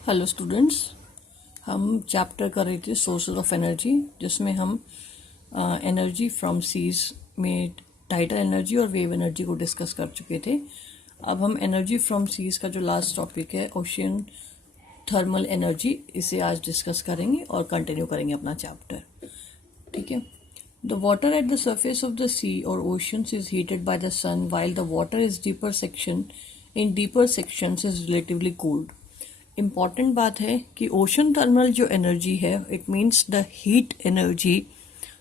Hello students, हम chapter कर रहे थे सोर्सेज ऑफ एनर्जी, जिसमें हम एनर्जी फ्रॉम सीज में टाइडल एनर्जी और वेव एनर्जी को डिस्कस कर चुके थे। अब हम एनर्जी फ्रॉम सीज का जो लास्ट टॉपिक है ओशियन थर्मल एनर्जी, इसे आज डिस्कस करेंगे और कंटिन्यू करेंगे अपना चैप्टर। ठीक है। The water at the surface of the sea और oceans is heated by the sun while the water is deeper section in deeper sections is relatively cold. Important बात है कि ओशन थर्मल जो energy है, it means the heat energy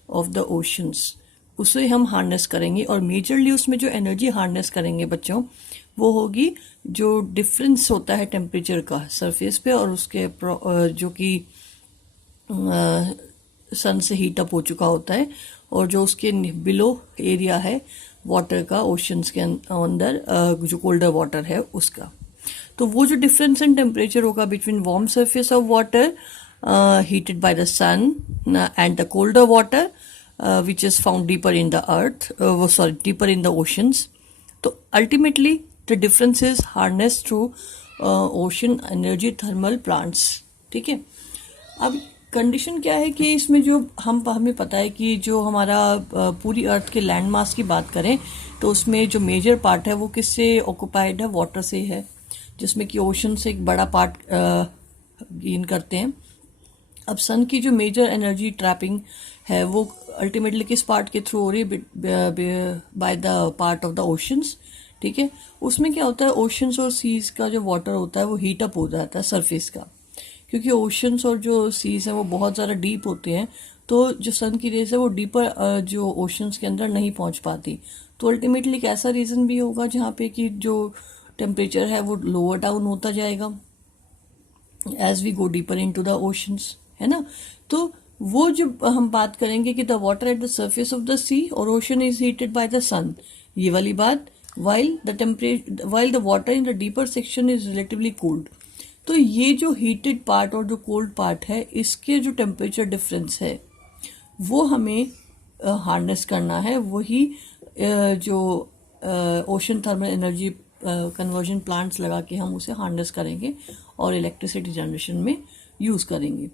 of the oceans, उसे हम harness करेंगे। और majorly उसमें जो एनर्जी हार्नेस करेंगे बच्चों, वो होगी जो डिफरेंस होता है टेम्परेचर का सरफेस पे और उसके जो कि सन से हीट अप हो चुका होता है, और जो उसके बिलो एरिया है वाटर का ओशंस के अंदर, जो कोल्डर वाटर है उसका। तो वो जो डिफरेंस इन टेम्परेचर होगा between warm surface of water heated by the sun and the colder water which is found deeper in the earth, deeper in the oceans. तो ultimately the difference is harness through ocean energy thermal plants. ठीक है। अब condition क्या है कि इसमें जो हमें पता है कि जो हमारा पूरी अर्थ के लैंड मास की बात करें तो उसमें जो मेजर पार्ट है वो किससे ऑक्युपाइड है, वाटर से है, जिसमें कि ओशन से एक बड़ा पार्ट गेन करते हैं। अब सन की जो मेजर एनर्जी ट्रैपिंग है वो अल्टीमेटली किस पार्ट के थ्रू हो रही है, by the part of the oceans. ठीक है। उसमें क्या होता है, ओशंस और सीज का जो वाटर होता है वो हीट अप हो जाता है सरफेस का, क्योंकि ओशंस और जो सीज हैं वो बहुत ज़्यादा डीप होते हैं। तो जो सन की रेस है वो डीपर जो ओशंस के अंदर नहीं पहुंच पाती। तो अल्टीमेटली एक ऐसा रीज़न भी होगा जहाँ पे कि जो टेम्परेचर है वो लोअर डाउन होता जाएगा as we go deeper into the oceans, है ना। तो वो जो हम बात करेंगे कि the water at the surface of the sea और ocean is heated by the sun, ये वाली बात, while the water in the deeper section is relatively cold. तो ये जो हीटेड पार्ट और जो कोल्ड पार्ट है, इसके जो टेम्परेचर डिफरेंस है वो हमें हार्नेस करना है। वही जो ocean thermal energy conversion plants लगा के हम उसे हार्नेस करेंगे और इलेक्ट्रिसिटी जनरेशन में यूज करेंगे।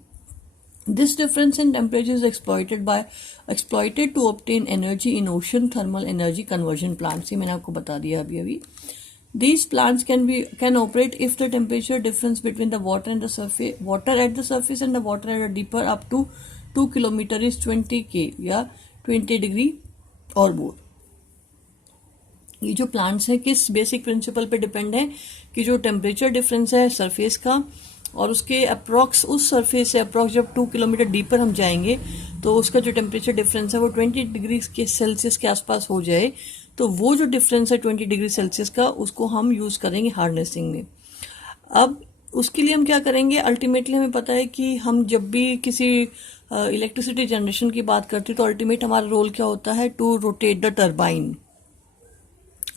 This difference in temperature is exploited to obtain energy in ocean thermal energy conversion plants. ये मैंने आपको बता दिया अभी। These plants can operate if the temperature difference between the water and the surface, water at the surface and the water at a deeper up to 2 kilometer is 20 K या 20 degree और मोर। ये जो प्लांट्स हैं किस basic principle पे depend है कि जो टेम्परेचर डिफरेंस है सरफेस का और उसके अप्रॉक्स, उस सरफेस से अप्रॉक्स जब 2 किलोमीटर डीपर हम जाएंगे तो उसका जो टेम्परेचर डिफरेंस है वो 20 डिग्री के सेल्सियस के आसपास हो जाए। तो वो जो डिफरेंस है 20 डिग्री सेल्सियस का, उसको हम यूज करेंगे हार्नेसिंग में। अब उसके लिए हम क्या करेंगे, अल्टीमेटली हमें पता है कि हम जब भी किसी इलेक्ट्रिसिटी जनरेशन की बात करते हैं तो अल्टीमेट हमारा रोल क्या होता है, to rotate the turbine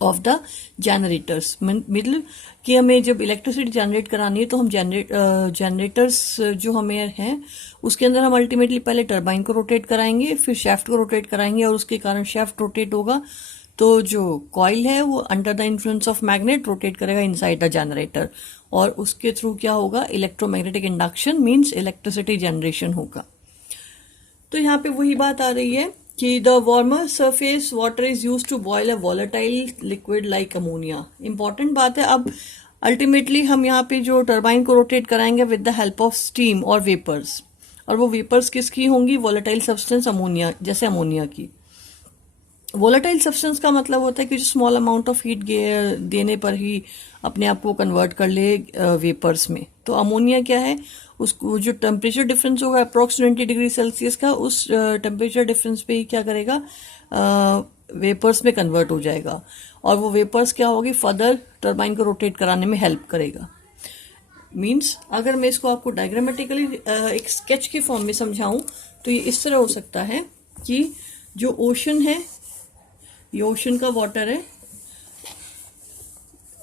of the generators. मतलब कि हमें जब इलेक्ट्रिसिटी जनरेट करानी है तो हम जनरेटर्स जो हमें हैं उसके अंदर हम अल्टीमेटली पहले टर्बाइन को रोटेट कराएंगे, फिर शेफ्ट को रोटेट कराएंगे, और उसके कारण शेफ्ट रोटेट होगा तो जो कॉइल है वो under the influence of magnet rotate करेगा इनसाइड द जनरेटर, और उसके थ्रू क्या होगा, electromagnetic induction means electricity generation होगा। तो यहाँ पे वही बात आ रही है कि the warmer surface water is use to boil a volatile liquid like ammonia. Important बात है। अब अल्टीमेटली हम यहाँ पे जो टर्बाइन को रोटेट कराएंगे with the help of steam और वेपर्स, और वो वेपर्स किसकी होंगी, वॉलेटाइल सब्सटेंस अमोनिया, जैसे अमोनिया की। वोलेटाइल सब्सटेंस का मतलब होता है कि जो स्मॉल अमाउंट ऑफ हीट देने पर ही अपने आप को कन्वर्ट कर ले वेपर्स में। तो अमोनिया क्या है, उसको जो टेम्परेचर डिफरेंस होगा अप्रॉक्स 20 डिग्री सेल्सियस का, उस टेम्परेचर डिफरेंस पे ही क्या करेगा, वेपर्स में कन्वर्ट हो जाएगा, और वो वेपर्स क्या होगी, फर्दर टर्बाइन को रोटेट कराने में हेल्प करेगा। मीन्स अगर मैं इसको आपको डायग्रामेटिकली एक स्केच के फॉर्म में समझाऊं तो ये इस तरह हो सकता है कि जो ओशन है, ये ओशन का वाटर है,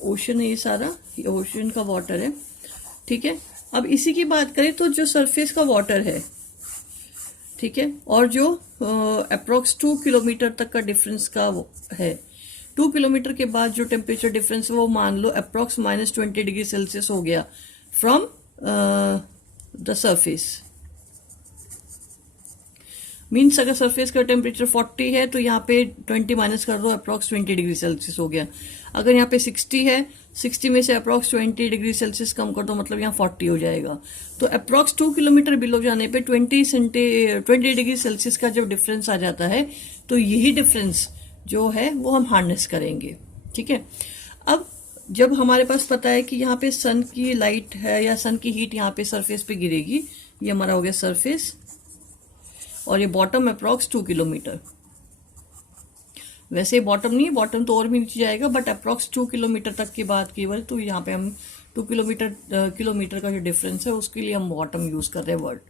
ओशन है ये सारा, ये ओशन का वाटर है। ठीक है। अब इसी की बात करें तो जो सरफेस का वाटर है, ठीक है, और जो अप्रोक्स 2 किलोमीटर तक का डिफरेंस का है, 2 किलोमीटर के बाद जो टेम्परेचर डिफरेंस है वो मान लो अप्रोक्स -20 डिग्री सेल्सियस हो गया फ्रॉम द सरफेस। मीन्स अगर सरफेस का टेम्परेचर 40 है तो यहाँ पे 20 माइनस कर दो, अप्रॉक्स 20 डिग्री सेल्सियस हो गया। अगर यहाँ पे 60 है, 60 में से अप्रॉक्स 20 डिग्री सेल्सियस कम कर दो, मतलब यहाँ 40 हो जाएगा। तो अप्रॉक्स 2 किलोमीटर बिलो जाने पे 20 डिग्री सेल्सियस का जब डिफरेंस आ जाता है तो यही डिफरेंस जो है वो हम हार्नेस करेंगे। ठीक है। अब जब हमारे पास पता है कि यहाँ पे सन की लाइट है या सन की हीट यहाँ पे सरफेस पे गिरेगी, ये हमारा हो गया सरफेस, और ये बॉटम अप्रॉक्स 2 किलोमीटर। वैसे बॉटम नहीं, बॉटम तो और भी नीचे जाएगा, बट अप्रॉक्स 2 किलोमीटर तक की बात केवल, तो यहाँ पे हम 2 किलोमीटर का जो डिफरेंस है उसके लिए हम बॉटम यूज कर रहे हैं वर्ड।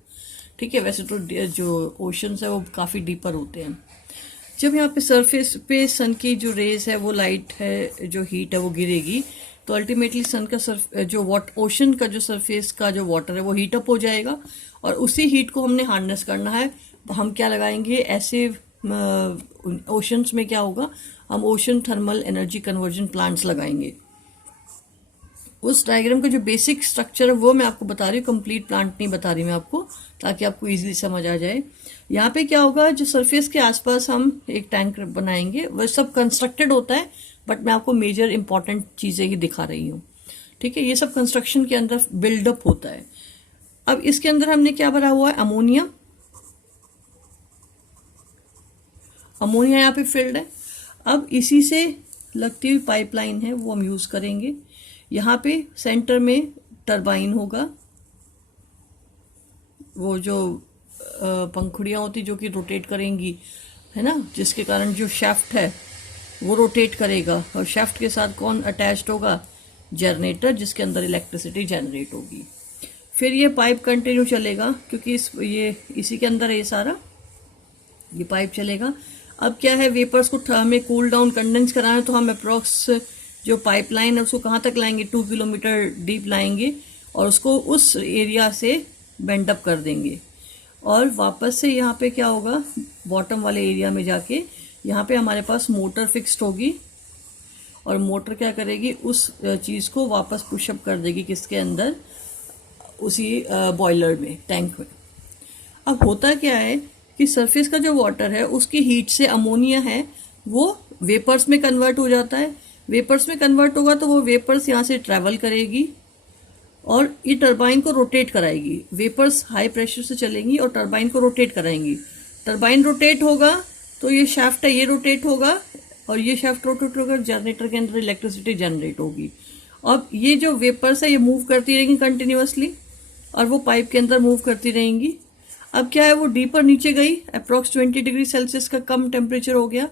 ठीक है। वैसे तो जो ओशंस है वो काफी डीपर होते हैं। जब यहाँ पे सरफेस पे सन की जो रेज है, वो लाइट है, जो हीट है वो गिरेगी, तो अल्टीमेटली सन का जो ओशन का जो सरफेस का जो वाटर है वो हीट अप हो जाएगा, और उसी हीट को हमने हार्नेस करना है। तो हम क्या लगाएंगे, ऐसे ओशंस में क्या होगा, हम ocean thermal energy conversion plants लगाएंगे। उस डायग्राम का जो बेसिक स्ट्रक्चर है वो मैं आपको बता रही हूँ, कंप्लीट प्लांट नहीं बता रही मैं आपको, ताकि आपको इजीली समझ आ जाए। यहाँ पे क्या होगा, जो सरफेस के आसपास हम एक टैंक बनाएंगे, वह सब कंस्ट्रक्टेड होता है, बट मैं आपको मेजर इंपॉर्टेंट चीजें ही दिखा रही हूँ। ठीक है। ये सब कंस्ट्रक्शन के अंदर बिल्डअप होता है। अब इसके अंदर हमने क्या भरा हुआ है, अमोनिया। अमोनिया यहाँ पे फिल्ड है। अब इसी से लगती हुई पाइपलाइन है वो हम यूज करेंगे। यहाँ पे सेंटर में टरबाइन होगा, वो जो पंखुड़ियां होती जो कि रोटेट करेंगी, है ना, जिसके कारण जो शाफ्ट है वो रोटेट करेगा, और शाफ्ट के साथ कौन अटैच्ड होगा, जनरेटर, जिसके अंदर इलेक्ट्रिसिटी जनरेट होगी। फिर ये पाइप कंटिन्यू चलेगा, क्योंकि इसी के अंदर है ये सारा, ये पाइप चलेगा। अब क्या है, वेपर्स को हमें कूल डाउन कंडेंस कराना है, तो हम अप्रॉक्स जो पाइपलाइन है उसको कहाँ तक लाएंगे, 2 किलोमीटर डीप लाएंगे, और उसको उस एरिया से बेंड अप कर देंगे, और वापस से यहाँ पे क्या होगा, बॉटम वाले एरिया में जाके यहाँ पे हमारे पास मोटर फिक्स्ड होगी, और मोटर क्या करेगी, उस चीज को वापस पुशअप कर देगी किसके अंदर, उसी बॉयलर में, टैंक में। अब होता क्या है कि सरफेस का जो वाटर है उसकी हीट से अमोनिया है वो वेपर्स में कन्वर्ट हो जाता है। वेपर्स में कन्वर्ट होगा तो वो वेपर्स यहाँ से ट्रैवल करेगी और ये टरबाइन को रोटेट कराएगी। वेपर्स हाई प्रेशर से चलेंगी और टरबाइन को रोटेट कराएंगी। टरबाइन रोटेट होगा तो ये शाफ्ट है, ये रोटेट होगा, और ये शाफ्ट रोटेट होकर जनरेटर के अंदर इलेक्ट्रिसिटी जनरेट होगी। अब ये जो वेपर्स है ये मूव करती रहेंगी कंटिन्यूअसली, और वो पाइप के अंदर मूव करती रहेंगी। अब क्या है, वो डीपर नीचे गई, अप्रॉक्स 20 डिग्री सेल्सियस का कम टेम्परेचर हो गया,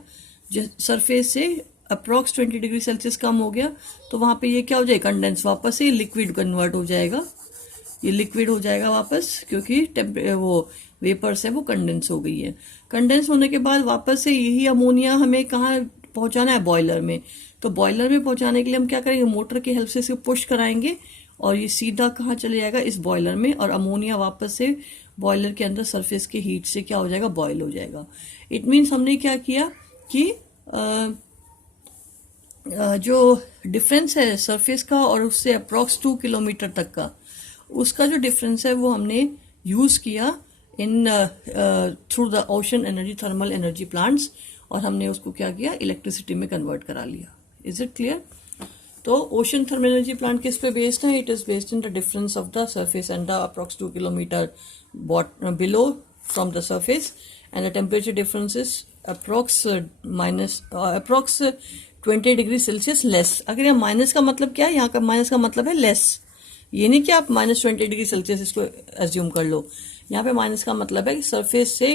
सरफेस से अप्रॉक्स 20 डिग्री सेल्सियस कम हो गया, तो वहां पे ये क्या हो जाएगा, कंडेंस, वापस से लिक्विड कन्वर्ट हो जाएगा, ये लिक्विड हो जाएगा वापस, क्योंकि वो वेपर्स है वो कंडेंस हो गई है। कंडेंस होने के बाद वापस से यही अमोनिया हमें कहाँ पहुंचाना है, बॉयलर में। तो बॉयलर में पहुंचाने के लिए हम क्या करेंगे, मोटर की हेल्प से इसे पुश कराएंगे, और ये सीधा कहाँ चले जाएगा, इस बॉयलर में, और अमोनिया वापस से बॉयलर के अंदर सरफेस की हीट से क्या हो जाएगा, बॉयल हो जाएगा। इट मीन्स हमने क्या किया कि जो डिफरेंस है सरफेस का और उससे अप्रॉक्स 2 किलोमीटर तक का, उसका जो डिफरेंस है वो हमने यूज किया in through the ocean energy thermal energy plants, और हमने उसको क्या किया, इलेक्ट्रिसिटी में कन्वर्ट करा लिया। Is it clear? तो ओशन थर्मल एनर्जी प्लांट किस पे बेस्ड है, it is based in the difference of the surface and the approx 2 kilometre below from the surface, and the temperature difference is approx 20 degree Celsius less. अगर यहाँ minus का मतलब क्या है, यहाँ का माइनस का मतलब है लेस, ये नहीं कि आप -20 डिग्री सेल्सियस इसको एज्यूम कर लो। यहाँ पे माइनस का मतलब है कि सरफेस से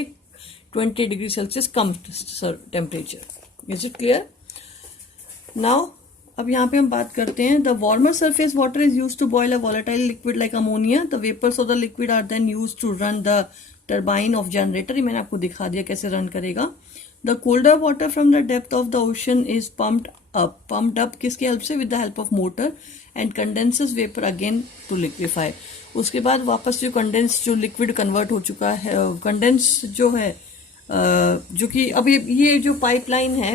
20 डिग्री सेल्सियस कम टेम्परेचर। Is it clear? नाउ अब यहाँ पे हम बात करते हैं, the warmer surface water is use to boil a volatile liquid like ammonia, the vapours of the liquid are then use to run the turbine of generator. ये मैंने आपको दिखा दिया कैसे रन करेगा। The colder water from the depth of the ocean is pumped up किसकी help से, with the help of motor, and condenses vapour again to liquefy. उसके बाद वापस जो कंडेंस जो लिक्विड कन्वर्ट हो चुका है, कंडेंस जो है जो कि अब ये जो पाइपलाइन है,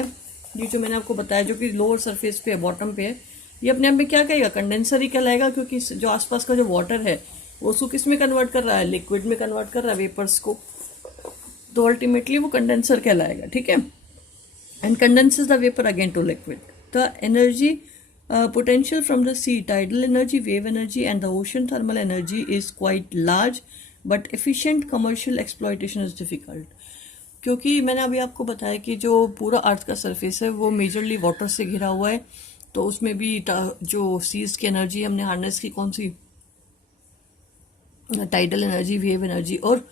ये जो मैंने आपको बताया जो कि लोअर सरफेस पे है, बॉटम पे है, ये अपने आप में क्या कहेगा, कंडेंसर ही कहलाएगा, क्योंकि जो आसपास का जो वाटर है वो उसको किस में कन्वर्ट कर रहा है, लिक्विड में कन्वर्ट कर रहा है, वेपर्स को, तो अल्टीमेटली वो कंडेंसर कहलाएगा, ठीक है। And condenses the vapour again to liquid. The energy potential from the sea, tidal energy, wave energy and the ocean thermal energy is quite large but efficient commercial exploitation is difficult। क्योंकि मैंने अभी आपको बताया कि जो पूरा अर्थ का surface है वो मेजरली वाटर से घिरा हुआ है, तो उसमें भी जो सीज की एनर्जी हमने हार्नेस की, कौन सी, टाइडल एनर्जी, वेव एनर्जी और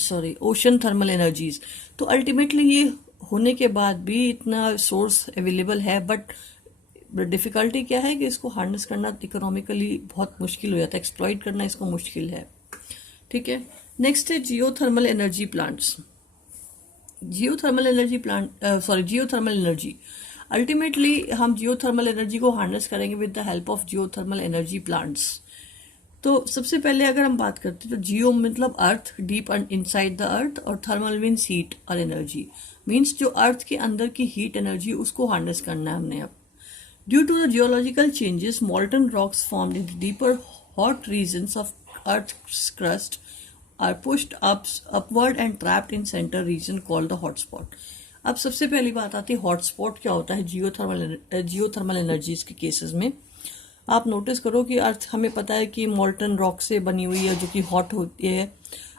सॉरी ओशन थर्मल एनर्जीज। तो अल्टीमेटली ये होने के बाद भी इतना सोर्स अवेलेबल है, बट डिफिकल्टी क्या है कि इसको हार्नेस करना इकोनॉमिकली बहुत मुश्किल हो जाता है, एक्सप्लॉइट करना इसको मुश्किल है, ठीक है। नेक्स्ट है geothermal energy plants. Geothermal energy geothermal energy, ultimately हम जियोथर्मल एनर्जी को हार्नेस करेंगे with the help of geothermal energy plants. तो सबसे पहले अगर हम बात करते हैं तो जियो मतलब अर्थ, डीप इनसाइड द अर्थ, और थर्मल मीन्स हीट और एनर्जी, मीन्स जो अर्थ के अंदर की हीट एनर्जी उसको हार्नेस करना है हमने अब। Due to the geological changes, molten rocks formed in the deeper, hot regions of Earth's crust are pushed upward and trapped in center region called the hotspot। अब सबसे पहली बात आती है हॉटस्पॉट क्या होता है जियोथर्मल एनर्जीज के केसेस में। आप नोटिस करो कि अर्थ हमें पता है कि मॉल्टन रॉक से बनी हुई है जो कि हॉट होती है।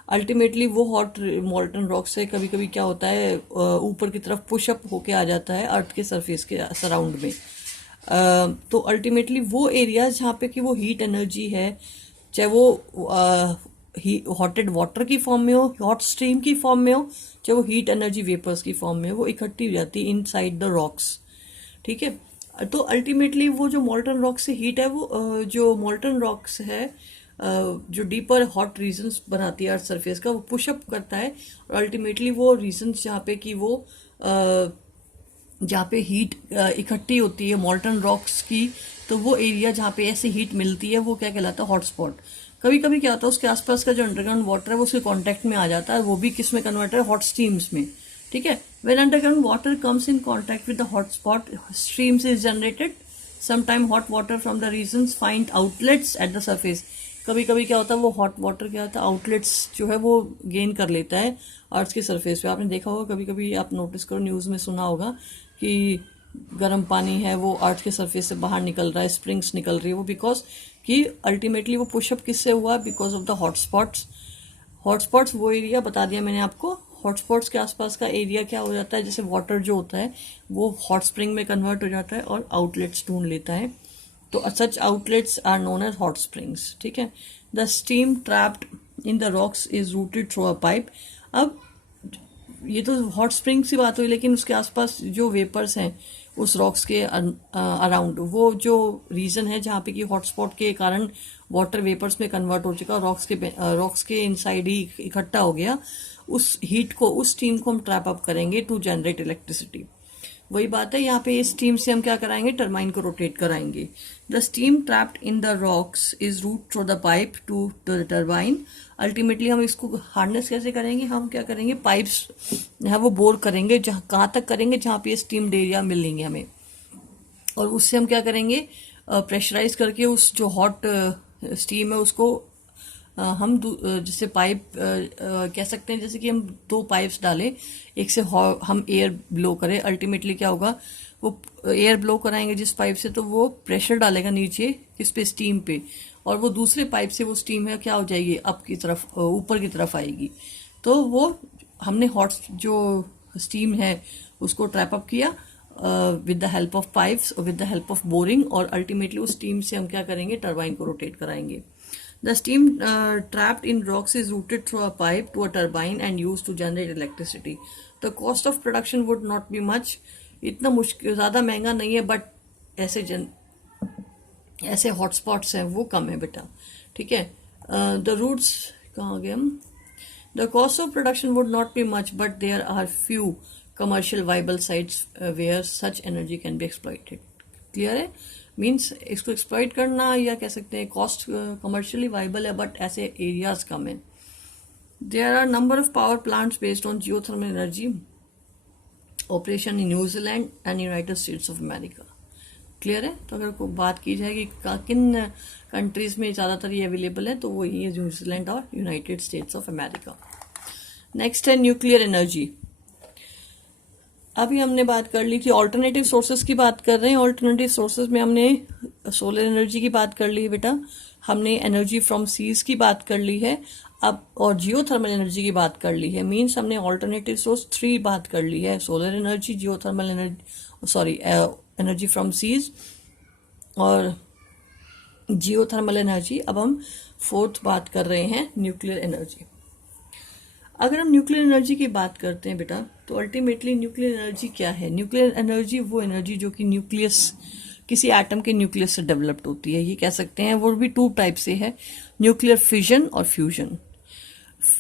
अल्टीमेटली वो हॉट मॉल्टन रॉक से कभी कभी क्या होता है, ऊपर की तरफ पुशअप होके आ जाता है अर्थ के सरफेस के सराउंड में। तो अल्टीमेटली वो एरिया जहाँ पे कि वो हीट एनर्जी है, चाहे वो हॉटेड वाटर की फॉर्म में हो, हॉट स्ट्रीम की फॉर्म में हो, चाहे वो हीट एनर्जी वेपर्स की फॉर्म में हो, वो इकट्ठी हो जाती है इनसाइड द रॉक्स, ठीक है। तो अल्टीमेटली वो जो मॉल्टन रॉक से हीट है, वो जो मॉल्टन रॉक्स है जो डीपर हॉट रीजन्स बनाती है अर्थ सरफेस का, वो पुशअप करता है और अल्टीमेटली वो रीजन्स जहाँ पे कि वो जहाँ पे हीट इकट्ठी होती है मॉल्टन रॉक्स की, तो वो एरिया जहाँ पे ऐसे हीट मिलती है वो क्या कहलाता है, हॉटस्पॉट। कभी कभी क्या होता है उसके आसपास का जो अंडरग्राउंड वाटर है वो उसके कांटेक्ट में आ जाता है, वो भी किस में कन्वर्ट है, हॉट स्ट्रीम्स में, ठीक है। When underground water comes in contact with the hotspot streams is generated, sometime hot water from the regions find outlets at the surface. कभी कभी क्या होता है वो हॉट वाटर क्या होता है, आउटलेट्स जो है वो गेन कर लेता है अर्थ के सरफेस पे। आपने देखा होगा, कभी कभी आप नोटिस करो, न्यूज़ में सुना होगा कि गर्म पानी है वो अर्थ के सरफेस से बाहर निकल रहा है, स्प्रिंग्स निकल रही है, वो बिकॉज कि अल्टीमेटली वो पुशअप किससे हुआ, because of the hotspots. Hotspots वो एरिया बता दिया मैंने आपको, हॉटस्पॉट्स के आसपास का एरिया क्या हो जाता है, जैसे वाटर जो होता है वो हॉट स्प्रिंग में कन्वर्ट हो जाता है और आउटलेट्स ढूंढ लेता है, तो such outlets are known as hot springs, ठीक है। The steam trapped in the rocks is routed through a pipe. अब ये तो हॉट स्प्रिंग की बात हुई, लेकिन उसके आसपास जो वेपर्स हैं उस रॉक्स के अराउंड, वो जो रीजन है जहाँ पे कि हॉटस्पॉट के कारण वाटर वेपर्स में कन्वर्ट हो चुका, रॉक्स के इनसाइड ही इकट्ठा हो गया, उस हीट को, उस स्टीम को हम ट्रैप अप करेंगे टू जनरेट इलेक्ट्रिसिटी। वही बात है, यहाँ पे इस स्टीम से हम क्या कराएंगे, टरबाइन को रोटेट कराएंगे। The steam trapped in the rocks is route through the pipe to the turbine. Ultimately हम इसको हार्नेस कैसे करेंगे, हम क्या करेंगे, पाइप्स है वो बोर करेंगे, जहाँ कहाँ तक करेंगे जहाँ पे स्टीम्ड एरिया मिलेंगे हमें, और उससे हम क्या करेंगे, प्रेशराइज करके उस जो हॉट स्टीम है उसको हम जैसे पाइप कह सकते हैं, जैसे कि हम दो पाइप्स डालें, एक से हम एयर ब्लो करें, अल्टीमेटली क्या होगा, वो एयर ब्लो कराएंगे जिस पाइप से, तो वो प्रेशर डालेगा नीचे किस पे, स्टीम पे, और वो दूसरे पाइप से वो स्टीम है क्या हो जाएगी, अप की तरफ, ऊपर की तरफ आएगी। तो वो हमने हॉट जो स्टीम है उसको ट्रैप अप किया with the help of pipes और with the help of boring, और अल्टीमेटली उस स्टीम से हम क्या करेंगे, टरबाइन को रोटेट कराएंगे। The steam trapped in rocks is routed through a pipe to a turbine and used to generate electricity. The cost of production would not be much. इतना मुश्किल, ज़्यादा महंगा नहीं है, बट ऐसे हॉटस्पॉट्स हैं वो कम है बेटा, ठीक है। द रूट्स कहाँ गए हम, the cost of production would not be much, but there are few commercial viable sites where such energy can be exploited. Clear है, मीन्स इसको एक्सप्लॉइट करना, या कह सकते हैं कॉस्ट कमर्शियली वाइबल है, बट ऐसे एरियाज कम है। There are number of power plants based on geothermal energy operation in New Zealand and United States of America. Clear है? तो अगर कोई बात की जाए कि किन कंट्रीज में ज़्यादातर ये अवेलेबल है, तो वो ही है न्यूजीलैंड और United States of America. Next है न्यूक्लियर एनर्जी। अभी हमने बात कर ली थी, ऑल्टरनेटिव सोर्सेज की बात कर रहे हैं। ऑल्टरनेटिव सोर्सेज में हमने सोलर एनर्जी की बात कर ली है बेटा, हमने एनर्जी फ्रॉम सीज की बात कर ली है, अब और जियोथर्मल एनर्जी की बात कर ली है। मींस हमने ऑल्टरनेटिव सोर्स 3 बात कर ली है, solar energy, geothermal energy, sorry energy from seas और जियोथर्मल एनर्जी। अब हम 4th बात कर रहे हैं, न्यूक्लियर एनर्जी। अगर हम न्यूक्लियर एनर्जी की बात करते हैं बेटा, तो अल्टीमेटली न्यूक्लियर एनर्जी क्या है? न्यूक्लियर एनर्जी वो एनर्जी जो कि न्यूक्लियस, किसी एटम के न्यूक्लियस से डेवलप्ड होती है, ये कह सकते हैं। वो भी 2 टाइप से है, न्यूक्लियर फिजन और फ्यूजन।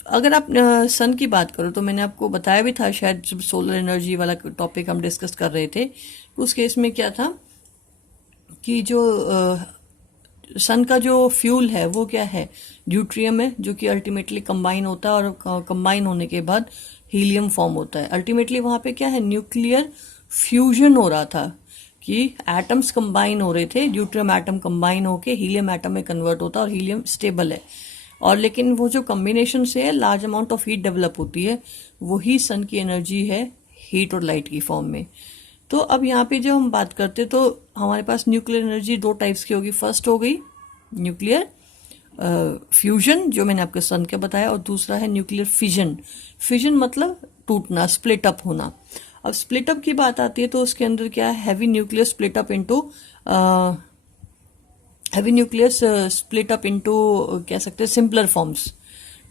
अगर आप सन की बात करो तो मैंने आपको बताया भी था शायद, जब सोलर एनर्जी वाला टॉपिक हम डिस्कस कर रहे थे, उस केस में क्या था कि जो सन का जो फ्यूल है वो क्या है? ड्यूट्रियम है, जो कि अल्टीमेटली कंबाइन होता है और कंबाइन होने के बाद हीलियम फॉर्म होता है। अल्टीमेटली वहां पे क्या है? न्यूक्लियर फ्यूजन हो रहा था कि एटम्स कंबाइन हो रहे थे, ड्यूट्रियम एटम कंबाइन होके हीलियम एटम में कन्वर्ट होता है और हीलियम स्टेबल है। और लेकिन वो जो कॉम्बिनेशन से है, large amount of heat develop होती है, वही सन की एनर्जी है, हीट और लाइट की फॉर्म में। तो अब यहाँ पे जब हम बात करते तो हमारे पास न्यूक्लियर एनर्जी 2 टाइप्स की होगी। फर्स्ट हो गई न्यूक्लियर फ्यूजन, जो मैंने आपके सन का बताया, और दूसरा है न्यूक्लियर फिजन। फिजन मतलब टूटना, स्प्लिट अप होना। अब स्प्लिट अप की बात आती है तो उसके अंदर क्या है? Heavy nuclear split up into heavy nucleus split up into कह सकते हैं सिंपलर फॉर्म्स।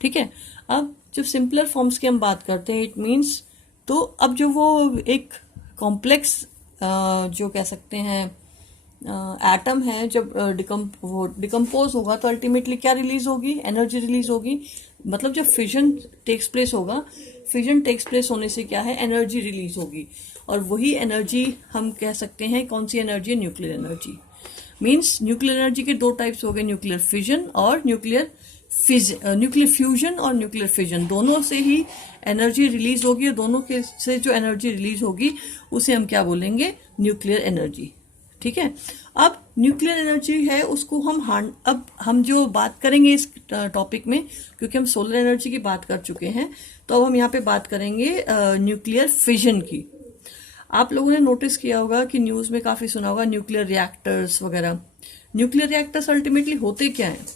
ठीक है, अब जब सिंपलर फॉर्म्स की हम बात करते हैं, इट मीन्स, तो अब जो वो एक कॉम्प्लेक्स जो कह सकते हैं एटम है, जब वो डिकम्पोज होगा तो अल्टीमेटली क्या रिलीज होगी? एनर्जी रिलीज होगी। मतलब जब फिजन टेक्स प्लेस होगा, फिजन टेक्स प्लेस होने से क्या है? एनर्जी रिलीज होगी। और वही एनर्जी हम कह सकते हैं कौन सी एनर्जी है? Nuclear energy. Means nuclear energy के 2 टाइप्स हो गए, न्यूक्लियर फिजन और न्यूक्लियर फ्यूजन और न्यूक्लियर फिजन। दोनों से ही एनर्जी रिलीज होगी और दोनों के से जो एनर्जी रिलीज होगी उसे हम क्या बोलेंगे? Nuclear energy. ठीक है, अब न्यूक्लियर एनर्जी है उसको अब हम जो बात करेंगे इस टॉपिक में, क्योंकि हम सोलर एनर्जी की बात कर चुके हैं, तो अब हम यहाँ पे बात करेंगे न्यूक्लियर फिजन की। आप लोगों ने नोटिस किया होगा कि न्यूज में काफी सुना होगा न्यूक्लियर रिएक्टर्स वगैरह। न्यूक्लियर रिएक्टर्स अल्टीमेटली होते क्या हैं?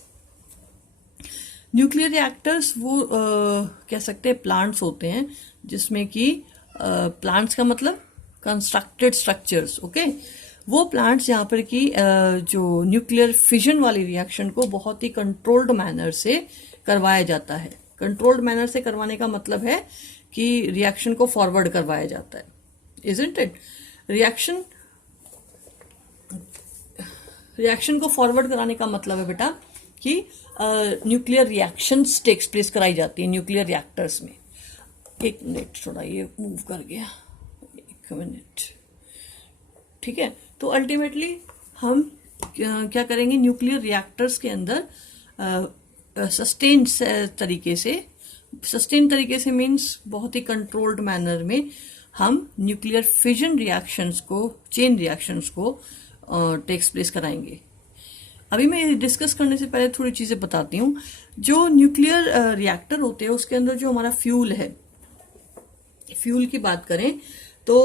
न्यूक्लियर रिएक्टर्स वो कह सकते हैं प्लांट्स होते हैं, जिसमें कि प्लांट्स का मतलब कंस्ट्रक्टेड स्ट्रक्चर्स। ओके, वो प्लांट्स यहाँ पर की जो न्यूक्लियर फिजन वाली रिएक्शन को बहुत ही कंट्रोल्ड मैनर से करवाया जाता है। कंट्रोल्ड मैनर से करवाने का मतलब है कि रिएक्शन को फॉरवर्ड करवाया जाता है, इजंट इट? रिएक्शन को फॉरवर्ड कराने का मतलब है बेटा कि न्यूक्लियर रिएक्शंस टेक्स प्लेस कराई जाती है न्यूक्लियर रिएक्टर्स में। 1 मिनट, थोड़ा ये मूव कर गया, 1 मिनट। ठीक है, तो अल्टीमेटली हम क्या करेंगे? न्यूक्लियर रिएक्टर्स के अंदर सस्टेन तरीके से मीन्स बहुत ही कंट्रोल्ड मैनर में हम न्यूक्लियर फिजन रिएक्शंस को, चेन रिएक्शंस को टेक्स प्लेस कराएंगे। अभी मैं डिस्कस करने से पहले थोड़ी चीजें बताती हूँ। जो न्यूक्लियर रिएक्टर होते हैं उसके अंदर जो हमारा फ्यूल है, फ्यूल की बात करें तो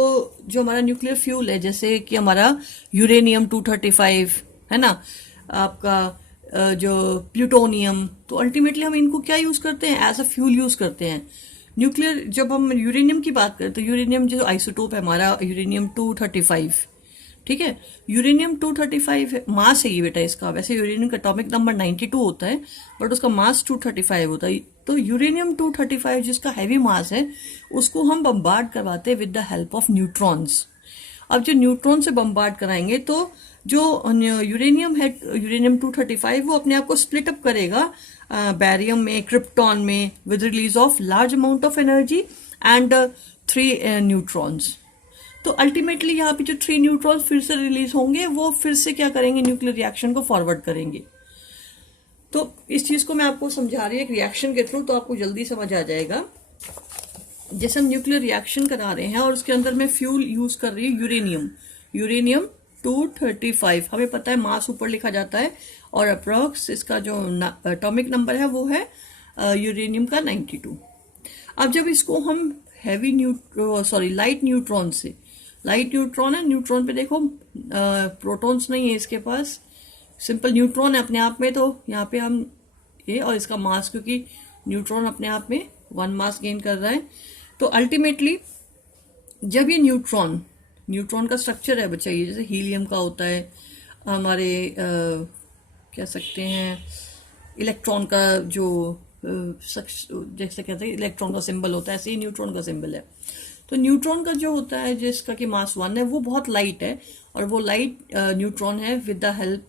जो हमारा न्यूक्लियर फ्यूल है, जैसे कि हमारा यूरेनियम 235 है ना, आपका जो प्लूटोनियम, तो अल्टीमेटली हम इनको क्या यूज करते हैं? एज अ फ्यूल यूज करते हैं। न्यूक्लियर, जब हम यूरेनियम की बात करें तो यूरेनियम जो आइसोटोप है हमारा, यूरेनियम 235, ठीक है, यूरेनियम 235 मास है ये बेटा इसका। वैसे यूरेनियम का एटॉमिक नंबर 92 होता है, बट उसका मास 235 होता है। तो यूरेनियम 235 जिसका हैवी मास है, उसको हम बम्बार्ड करवाते हैं with the help of neutrons. अब जो न्यूट्रॉन से बम्बार्ड कराएंगे तो जो यूरेनियम है, यूरेनियम 235, वो अपने आप को स्प्लिट अप करेगा बैरियम में, क्रिप्टॉन में, with release of large amount of energy and 3 neutrons. तो अल्टीमेटली यहाँ पे जो 3 न्यूट्रॉन्स फिर से रिलीज होंगे, वो फिर से क्या करेंगे? न्यूक्लियर रिएक्शन को फॉरवर्ड करेंगे। तो इस चीज को मैं आपको समझा रही हूँ रिएक्शन के थ्रू, तो आपको जल्दी समझ आ जाएगा। जैसे हम न्यूक्लियर रिएक्शन करा रहे हैं और उसके अंदर मैं फ्यूल यूज कर रही हूँ यूरेनियम 235, हमें पता है मास ऊपर लिखा जाता है, और अप्रॉक्स इसका जो एटॉमिक नंबर है वो है यूरेनियम का 92। अब जब इसको हम हैवी लाइट न्यूट्रॉन से, लाइट न्यूट्रॉन है, न्यूट्रॉन पे देखो प्रोटॉन्स नहीं है इसके पास, सिंपल न्यूट्रॉन है अपने आप में, तो यहाँ पे हम ये, और इसका मास क्योंकि न्यूट्रॉन अपने आप में 1 मास गेन कर रहा है, तो अल्टीमेटली जब ये न्यूट्रॉन का स्ट्रक्चर है बच्चा, ये जैसे हीलियम का होता है, हमारे कह सकते हैं इलेक्ट्रॉन का जो जैसे कहते हैं इलेक्ट्रॉन का सिंबल होता है, ऐसे ही न्यूट्रॉन का सिंबल है। तो न्यूट्रॉन का जो होता है जिसका कि मास 1 है, वो बहुत लाइट है, और वो लाइट न्यूट्रॉन है विद द हेल्प,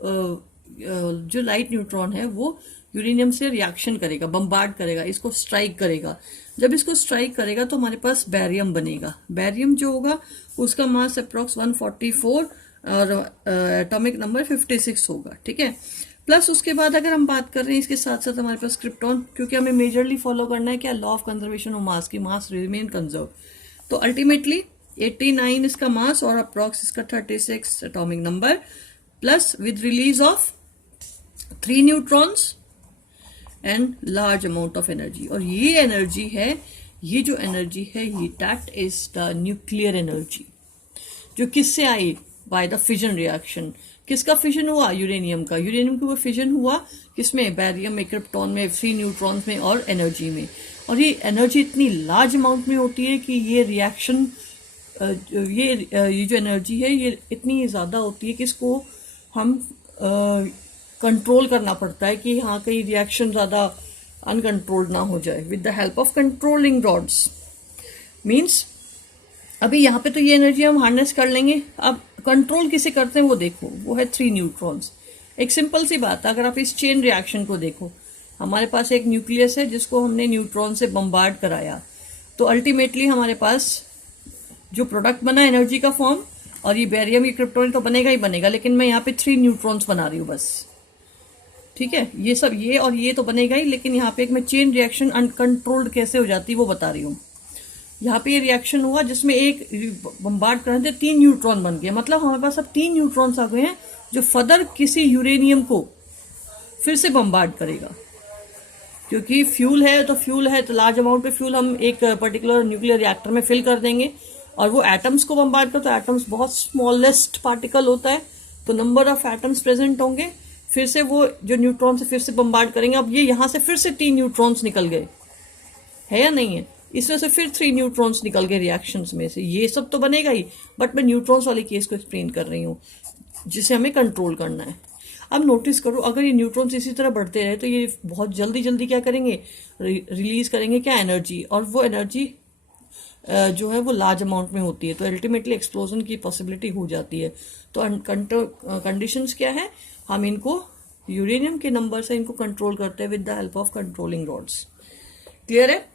जो लाइट न्यूट्रॉन है वो यूरेनियम से रिएक्शन करेगा, बम्बार्ड करेगा, इसको स्ट्राइक करेगा। जब इसको स्ट्राइक करेगा तो हमारे पास बैरियम बनेगा। बैरियम जो होगा उसका मास अप्रॉक्स 144 और एटॉमिक नंबर 56 होगा, ठीक है। प्लस उसके बाद अगर हम बात कर रहे हैं इसके साथ साथ हमारे पास क्रिप्टॉन, क्योंकि हमें मेजरली फॉलो करना है क्या, law of conservation of mass, की मास रिमेन कंजर्व। तो अल्टीमेटली 89 इसका मास और अप्रॉक्स इसका 36 atomic number, plus with release of 3 neutrons and large amount of energy. और ये एनर्जी है, ये जो एनर्जी है, ये that is the nuclear energy, जो किससे आई, बाय द फिजन रिएक्शन। किसका फिजन हुआ, यूरेनियम का। यूरेनियम का वो फिजन हुआ किसमें, बैरियम में, क्रिप्टॉन में, 3 न्यूट्रॉन्स में और एनर्जी में। और ये एनर्जी इतनी लार्ज अमाउंट में होती है कि ये रिएक्शन, ये जो एनर्जी है ये इतनी ज़्यादा होती है कि इसको हम कंट्रोल करना पड़ता है कि हाँ कहीं रिएक्शन ज़्यादा अनकंट्रोल्ड ना हो जाए, with the help of controlling rods. Means अभी यहाँ पे तो ये एनर्जी हम हार्नेस कर लेंगे, अब कंट्रोल किसे करते हैं वो देखो, वो है 3 न्यूट्रॉन्स। एक सिंपल सी बात है, अगर आप इस चेन रिएक्शन को देखो, हमारे पास एक न्यूक्लियस है जिसको हमने न्यूट्रॉन से बम्बार्ड कराया, तो अल्टीमेटली हमारे पास जो प्रोडक्ट बना एनर्जी का फॉर्म, और ये बैरियम, ये क्रिप्टॉन तो बनेगा ही बनेगा, लेकिन मैं यहाँ पे 3 न्यूट्रॉन्स बना रही हूँ बस, ठीक है। ये सब, ये और ये तो बनेगा ही, लेकिन यहाँ पे एक मैं चेन रिएक्शन अनकंट्रोल्ड कैसे हो जाती है वो बता रही हूँ। यहाँ पे ये रिएक्शन हुआ जिसमें एक बम्बार्ड करने से 3 न्यूट्रॉन बन गए, मतलब हमारे पास अब 3 न्यूट्रॉन्स आ गए हैं जो फर्दर किसी यूरेनियम को फिर से बम्बार्ड करेगा। क्योंकि फ्यूल है तो लार्ज अमाउंट पे फ्यूल हम एक पर्टिकुलर न्यूक्लियर रिएक्टर में फिल कर देंगे, और वो एटम्स को बम्बार्ड करता है। एटम्स बहुत स्मॉलेस्ट पार्टिकल होता है, तो नंबर ऑफ एटम्स प्रेजेंट होंगे, फिर से वो जो न्यूट्रॉन से फिर से बम्बार्ड करेंगे। अब ये यहाँ से फिर से 3 न्यूट्रॉन्स निकल गए, है या नहीं है, इसमें से फिर 3 न्यूट्रॉन्स निकल गए रिएक्शंस में से। ये सब तो बनेगा ही, बट मैं न्यूट्रॉन्स वाली केस को एक्सप्लेन कर रही हूँ जिसे हमें कंट्रोल करना है। अब नोटिस करो, अगर ये न्यूट्रॉन्स इसी तरह बढ़ते रहे तो ये बहुत जल्दी जल्दी क्या करेंगे, रिलीज करेंगे क्या, एनर्जी। और वो एनर्जी जो है वो लार्ज अमाउंट में होती है, तो अल्टीमेटली एक्सप्लोजन की पॉसिबिलिटी हो जाती है। तो कंडीशंस क्या है, हम इनको यूरेनियम के नंबर से इनको कंट्रोल करते हैं with the help of controlling rods. Clear है।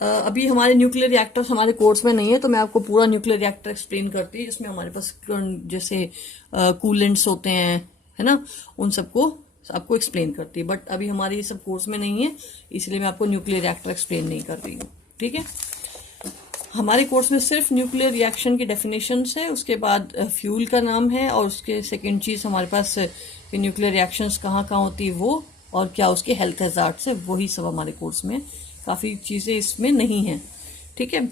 अभी हमारे न्यूक्लियर रिएक्टर्स हमारे कोर्स में नहीं है, तो मैं आपको पूरा न्यूक्लियर रिएक्टर एक्सप्लेन करती है, जिसमें हमारे पास जैसे कूलेंट्स होते हैं, है ना, उन सबको आपको एक्सप्लेन करती है। बट अभी हमारे ये सब कोर्स में नहीं है, इसलिए मैं आपको न्यूक्लियर रिएक्टर एक्सप्लेन नहीं कर रही हूँ, ठीक है। हमारे कोर्स में सिर्फ न्यूक्लियर रिएक्शन की डेफिनेशंस है, उसके बाद फ्यूल का नाम है, और उसके सेकेंड चीज हमारे पास न्यूक्लियर रिएक्शंस कहाँ कहाँ होती है वो, और क्या उसके हेल्थ हैजार्ड्स है, वही सब हमारे कोर्स में। काफ़ी चीज़ें इसमें नहीं हैं, ठीक है।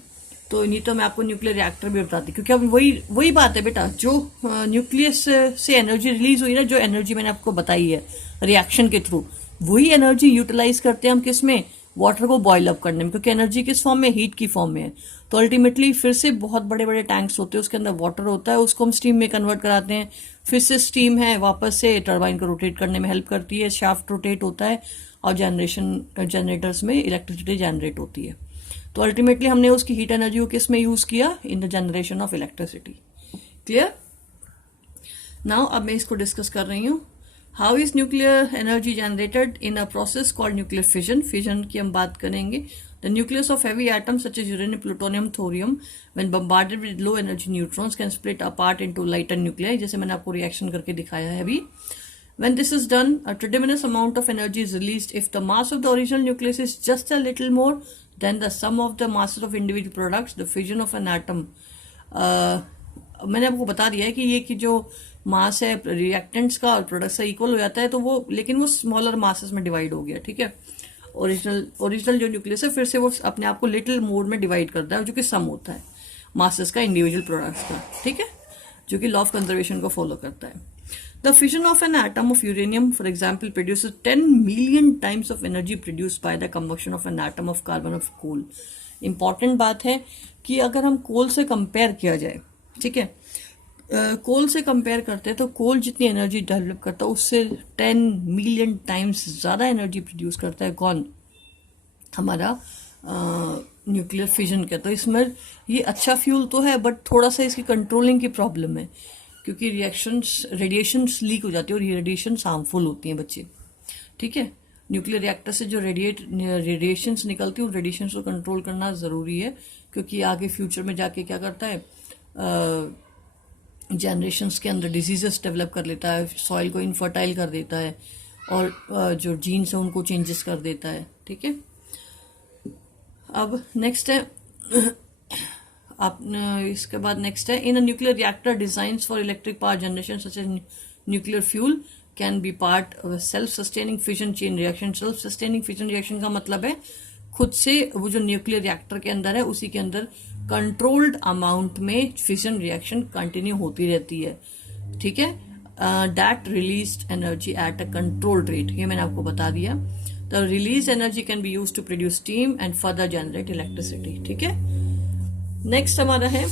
तो नहीं तो मैं आपको न्यूक्लियर रिएक्टर भी बताती, क्योंकि अब वही बात है बेटा, जो न्यूक्लियस से एनर्जी रिलीज हुई ना, जो एनर्जी मैंने आपको बताई है रिएक्शन के थ्रू, वही एनर्जी यूटिलाइज करते हैं हम किस में, वाटर को बॉयल अप करने में, क्योंकि एनर्जी किस फॉर्म में, हीट की फॉर्म में है। तो अल्टीमेटली फिर से बहुत बड़े बड़े टैंक्स होते हैं, उसके अंदर वाटर होता है, उसको हम स्टीम में कन्वर्ट कराते हैं, फिर से स्टीम है वापस से टरबाइन को रोटेट करने में हेल्प करती है, शाफ्ट रोटेट होता है, और जनरेटर्स में इलेक्ट्रिसिटी जनरेट होती है। तो अल्टीमेटली हमने उसकी हीट एनर्जी को किस में यूज किया, इन the generation of electricity. Clear. Now अब मैं इसको डिस्कस कर रही हूँ, how is nuclear energy generated in a process called nuclear fission. Fission की हम बात करेंगे। The nucleus of heavy atoms such as uranium, plutonium, thorium, when bombarded with low energy neutrons, can split apart into lighter nuclei, जैसे मैंने आपको reaction करके दिखाया है अभी। When this is done, a tremendous amount of energy is released if the mass of the original nucleus is just a little more than the sum of the masses of individual products. The fission of an atom मैंने आपको बता दिया है कि ये कि जो मास है रिएक्टेंट्स का और प्रोडक्ट्स का इक्वल हो जाता है, तो वो लेकिन वो स्मॉलर मासेस में डिवाइड हो गया, ठीक है। ओरिजिनल जो न्यूक्लियस है फिर से वो अपने आप को लिटिल मोड में डिवाइड करता है, जो कि सम होता है मासेस का इंडिविजुअल प्रोडक्ट्स का, ठीक है, जो कि लॉ ऑफ कंजर्वेशन को फॉलो करता है। The fission of an atom of uranium for example produces 10 million times of energy produced by the combustion of an atom of carbon of coal. Important बात है कि अगर हम कोल से कंपेयर किया जाए, ठीक है, कोल से कंपेयर करते हैं तो कोल जितनी एनर्जी डेवलप करता है उससे 10 मिलियन टाइम्स ज़्यादा एनर्जी प्रोड्यूस करता है कौन, हमारा न्यूक्लियर फिजन का। तो इसमें ये अच्छा फ्यूल तो है, बट थोड़ा सा इसकी कंट्रोलिंग की प्रॉब्लम है, क्योंकि रेडिएशंस लीक हो जाती है और ये रेडिएशंस हार्मफुल होती हैं बच्चे, ठीक है। न्यूक्लियर रिएक्टर से जो रेडिएशंस निकलती है उन रेडिएशंस को कंट्रोल करना ज़रूरी है, क्योंकि आगे फ्यूचर में जाके क्या करता है, जनरेशन्स के अंदर डिजीजेस डेवलप कर लेता है, सॉइल को इनफर्टाइल कर देता है, और जो जीन्स है उनको चेंजेस कर देता है, ठीक है। अब नेक्स्ट है आप इसके बाद नेक्स्ट है, in a nuclear reactor designs for electric power generation such as nuclear fuel can be part of self sustaining fission chain reaction. Self sustaining fission reaction का मतलब है खुद से वो जो न्यूक्लियर रिएक्टर के अंदर है उसी के अंदर कंट्रोल्ड अमाउंट में फिजन रिएक्शन कंटिन्यू होती रहती है, ठीक है। That released energy at a controlled rate, ये मैंने आपको बता दिया। The release energy can be use to produce steam and further generate electricity, ठीक है। नेक्स्ट हमारा है,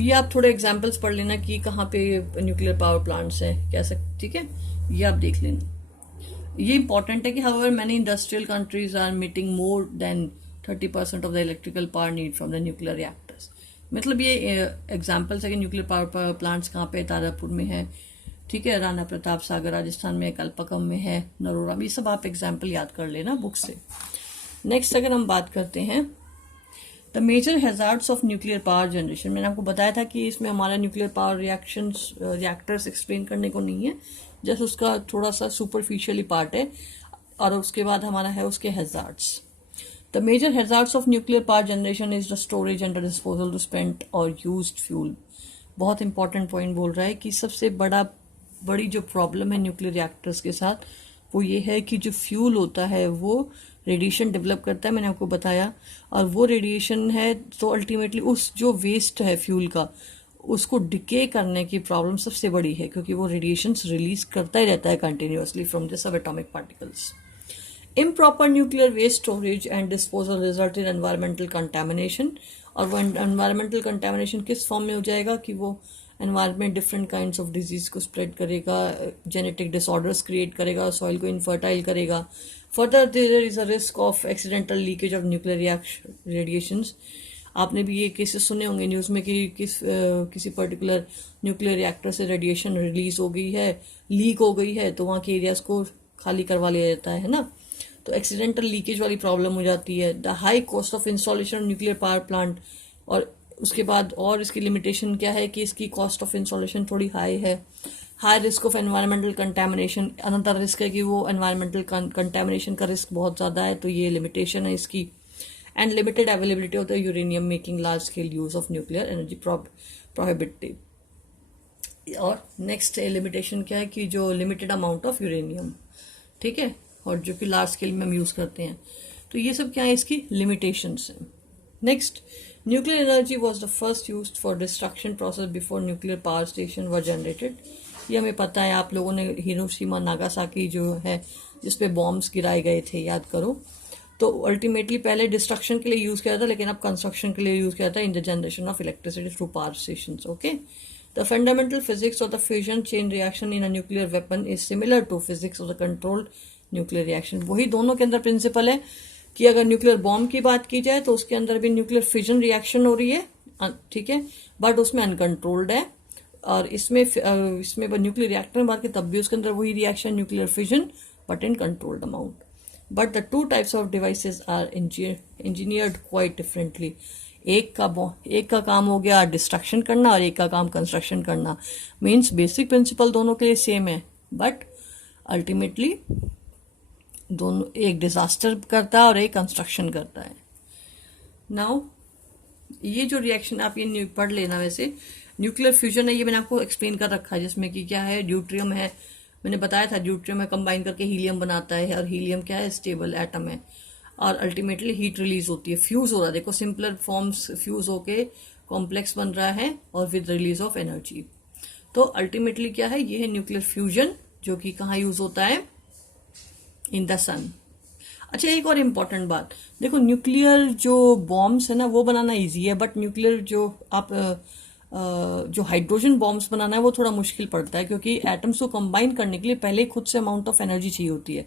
ये आप थोड़े एग्जांपल्स पढ़ लेना कि कहाँ पे न्यूक्लियर पावर प्लांट्स हैं कैसे, ठीक है, ये आप देख लेना। ये इंपॉर्टेंट है कि however many industrial countries are meeting more than 30% of the electrical power need from the nuclear reactors. मतलब ये एग्जांपल्स है कि न्यूक्लियर पावर प्लांट्स कहाँ पे, तारापुर में है, ठीक है, राणा प्रताप सागर राजस्थान में, कल्पकम में है, नरोरा में, ये सब आप एग्जाम्पल याद कर लेना बुक से। नेक्स्ट अगर हम बात करते हैं the major hazards of nuclear power generation, मैंने आपको बताया था कि इसमें हमारा न्यूक्लियर पावर रिएक्टर्स एक्सप्लेन करने को नहीं है, जस्ट उसका थोड़ा सा सुपरफिशियली पार्ट है, और उसके बाद हमारा है उसके hazards. The major hazards of nuclear power generation is the storage and disposal to spent और यूज्ड फ्यूल। बहुत इंपॉर्टेंट पॉइंट बोल रहा है कि सबसे बड़ी जो प्रॉब्लम है न्यूक्लियर रिएक्टर्स के साथ वो ये है कि जो फ्यूल होता है वो रेडिएशन डेवलप करता है, मैंने आपको बताया, और वो रेडिएशन है तो अल्टीमेटली उस जो वेस्ट है फ्यूल का उसको डिके करने की प्रॉब्लम सबसे बड़ी है, क्योंकि वो रेडिएशंस रिलीज करता ही रहता है continuously from the subatomic particles. Improper nuclear waste storage and disposal result in environmental contamination, और वो एनवायरमेंटल कंटेमिनेशन किस फॉर्म में हो जाएगा कि वो environment different kinds of diseases को स्प्रेड करेगा, जेनेटिक डिसऑर्डर्स क्रिएट करेगा, सॉइल को इनफर्टाइल करेगा। Further there is a risk of accidental leakage of nuclear radiations. आपने भी ये केसेस सुने होंगे न्यूज़ में कि किसी पर्टिकुलर न्यूक्लियर रिएक्टर से रेडिएशन रिलीज हो गई है, लीक हो गई है, तो वहाँ के एरियाज को खाली करवा लिया जाता है ना, तो एक्सीडेंटल लीकेज वाली प्रॉब्लम हो जाती है। The high cost of installation nuclear power plant, और उसके बाद और इसकी लिमिटेशन क्या है कि इसकी कॉस्ट ऑफ इंस्टॉलेशन थोड़ी हाई है। High risk of environmental contamination, another risk है कि वो एनवायरमेंटल कंटेमिनेशन का रिस्क बहुत ज़्यादा है, तो ये लिमिटेशन है इसकी। And limited availability of the uranium making large scale use of nuclear energy prohibitive. और नेक्स्ट लिमिटेशन क्या है कि जो लिमिटेड अमाउंट ऑफ यूरेनियम, ठीक है, और जो कि लार्ज स्केल में हम यूज़ करते हैं, तो ये सब क्या है इसकी लिमिटेशंस हैं। Next, nuclear energy was the first used for destruction process before nuclear power station were generated. ये हमें पता है, आप लोगों ने हिरोशिमा नागासाकी जो है जिसपे बॉम्ब्स गिराए गए थे याद करो, तो अल्टीमेटली पहले डिस्ट्रक्शन के लिए यूज़ किया था, लेकिन अब कंस्ट्रक्शन के लिए यूज़ किया था in the generation of electricity through power stations. Okay, the fundamental physics of the fusion chain reaction in a nuclear weapon is similar to physics of the controlled nuclear reaction. वही दोनों के अंदर principal है कि अगर nuclear bomb की बात की जाए तो उसके अंदर भी न्यूक्लियर फिजन रिएक्शन हो रही है, ठीक है, बट उसमें अनकंट्रोल्ड है, और इसमें न्यूक्लियर रिएक्टर में बात की तब भी उसके अंदर वही reaction nuclear fission but in controlled amount. But the two types of devices are engineered quite differently. एक का काम हो गया डिस्ट्रक्शन करना और एक का काम कंस्ट्रक्शन करना, मीन्स बेसिक प्रिंसिपल दोनों के लिए सेम है, बट अल्टीमेटली दोनों, एक डिजास्टर करता है और एक कंस्ट्रक्शन करता है। नाउ ये जो रिएक्शन आप ये पढ़ लेना, वैसे न्यूक्लियर फ्यूजन है ये मैंने आपको एक्सप्लेन कर रखा है, जिसमें कि क्या है, ड्यूट्रियम है, मैंने बताया था ड्यूट्रियम है कंबाइन करके हीलियम बनाता है, और हीलियम क्या है, स्टेबल एटम है, और अल्टीमेटली हीट रिलीज होती है, फ्यूज हो रहा है, देखो सिंपलर फॉर्म्स फ्यूज होके कॉम्प्लेक्स बन रहा है और विद रिलीज ऑफ एनर्जी। तो अल्टीमेटली क्या है, ये है न्यूक्लियर फ्यूजन, जो कि कहाँ यूज होता है, इन द सन। अच्छा, एक और इम्पॉर्टेंट बात, देखो न्यूक्लियर जो बॉम्ब्स है ना वो बनाना इजी है, बट न्यूक्लियर जो आप जो हाइड्रोजन बॉम्ब्स बनाना है वो थोड़ा मुश्किल पड़ता है, क्योंकि एटम्स को कंबाइन करने के लिए पहले खुद से अमाउंट ऑफ एनर्जी चाहिए होती है।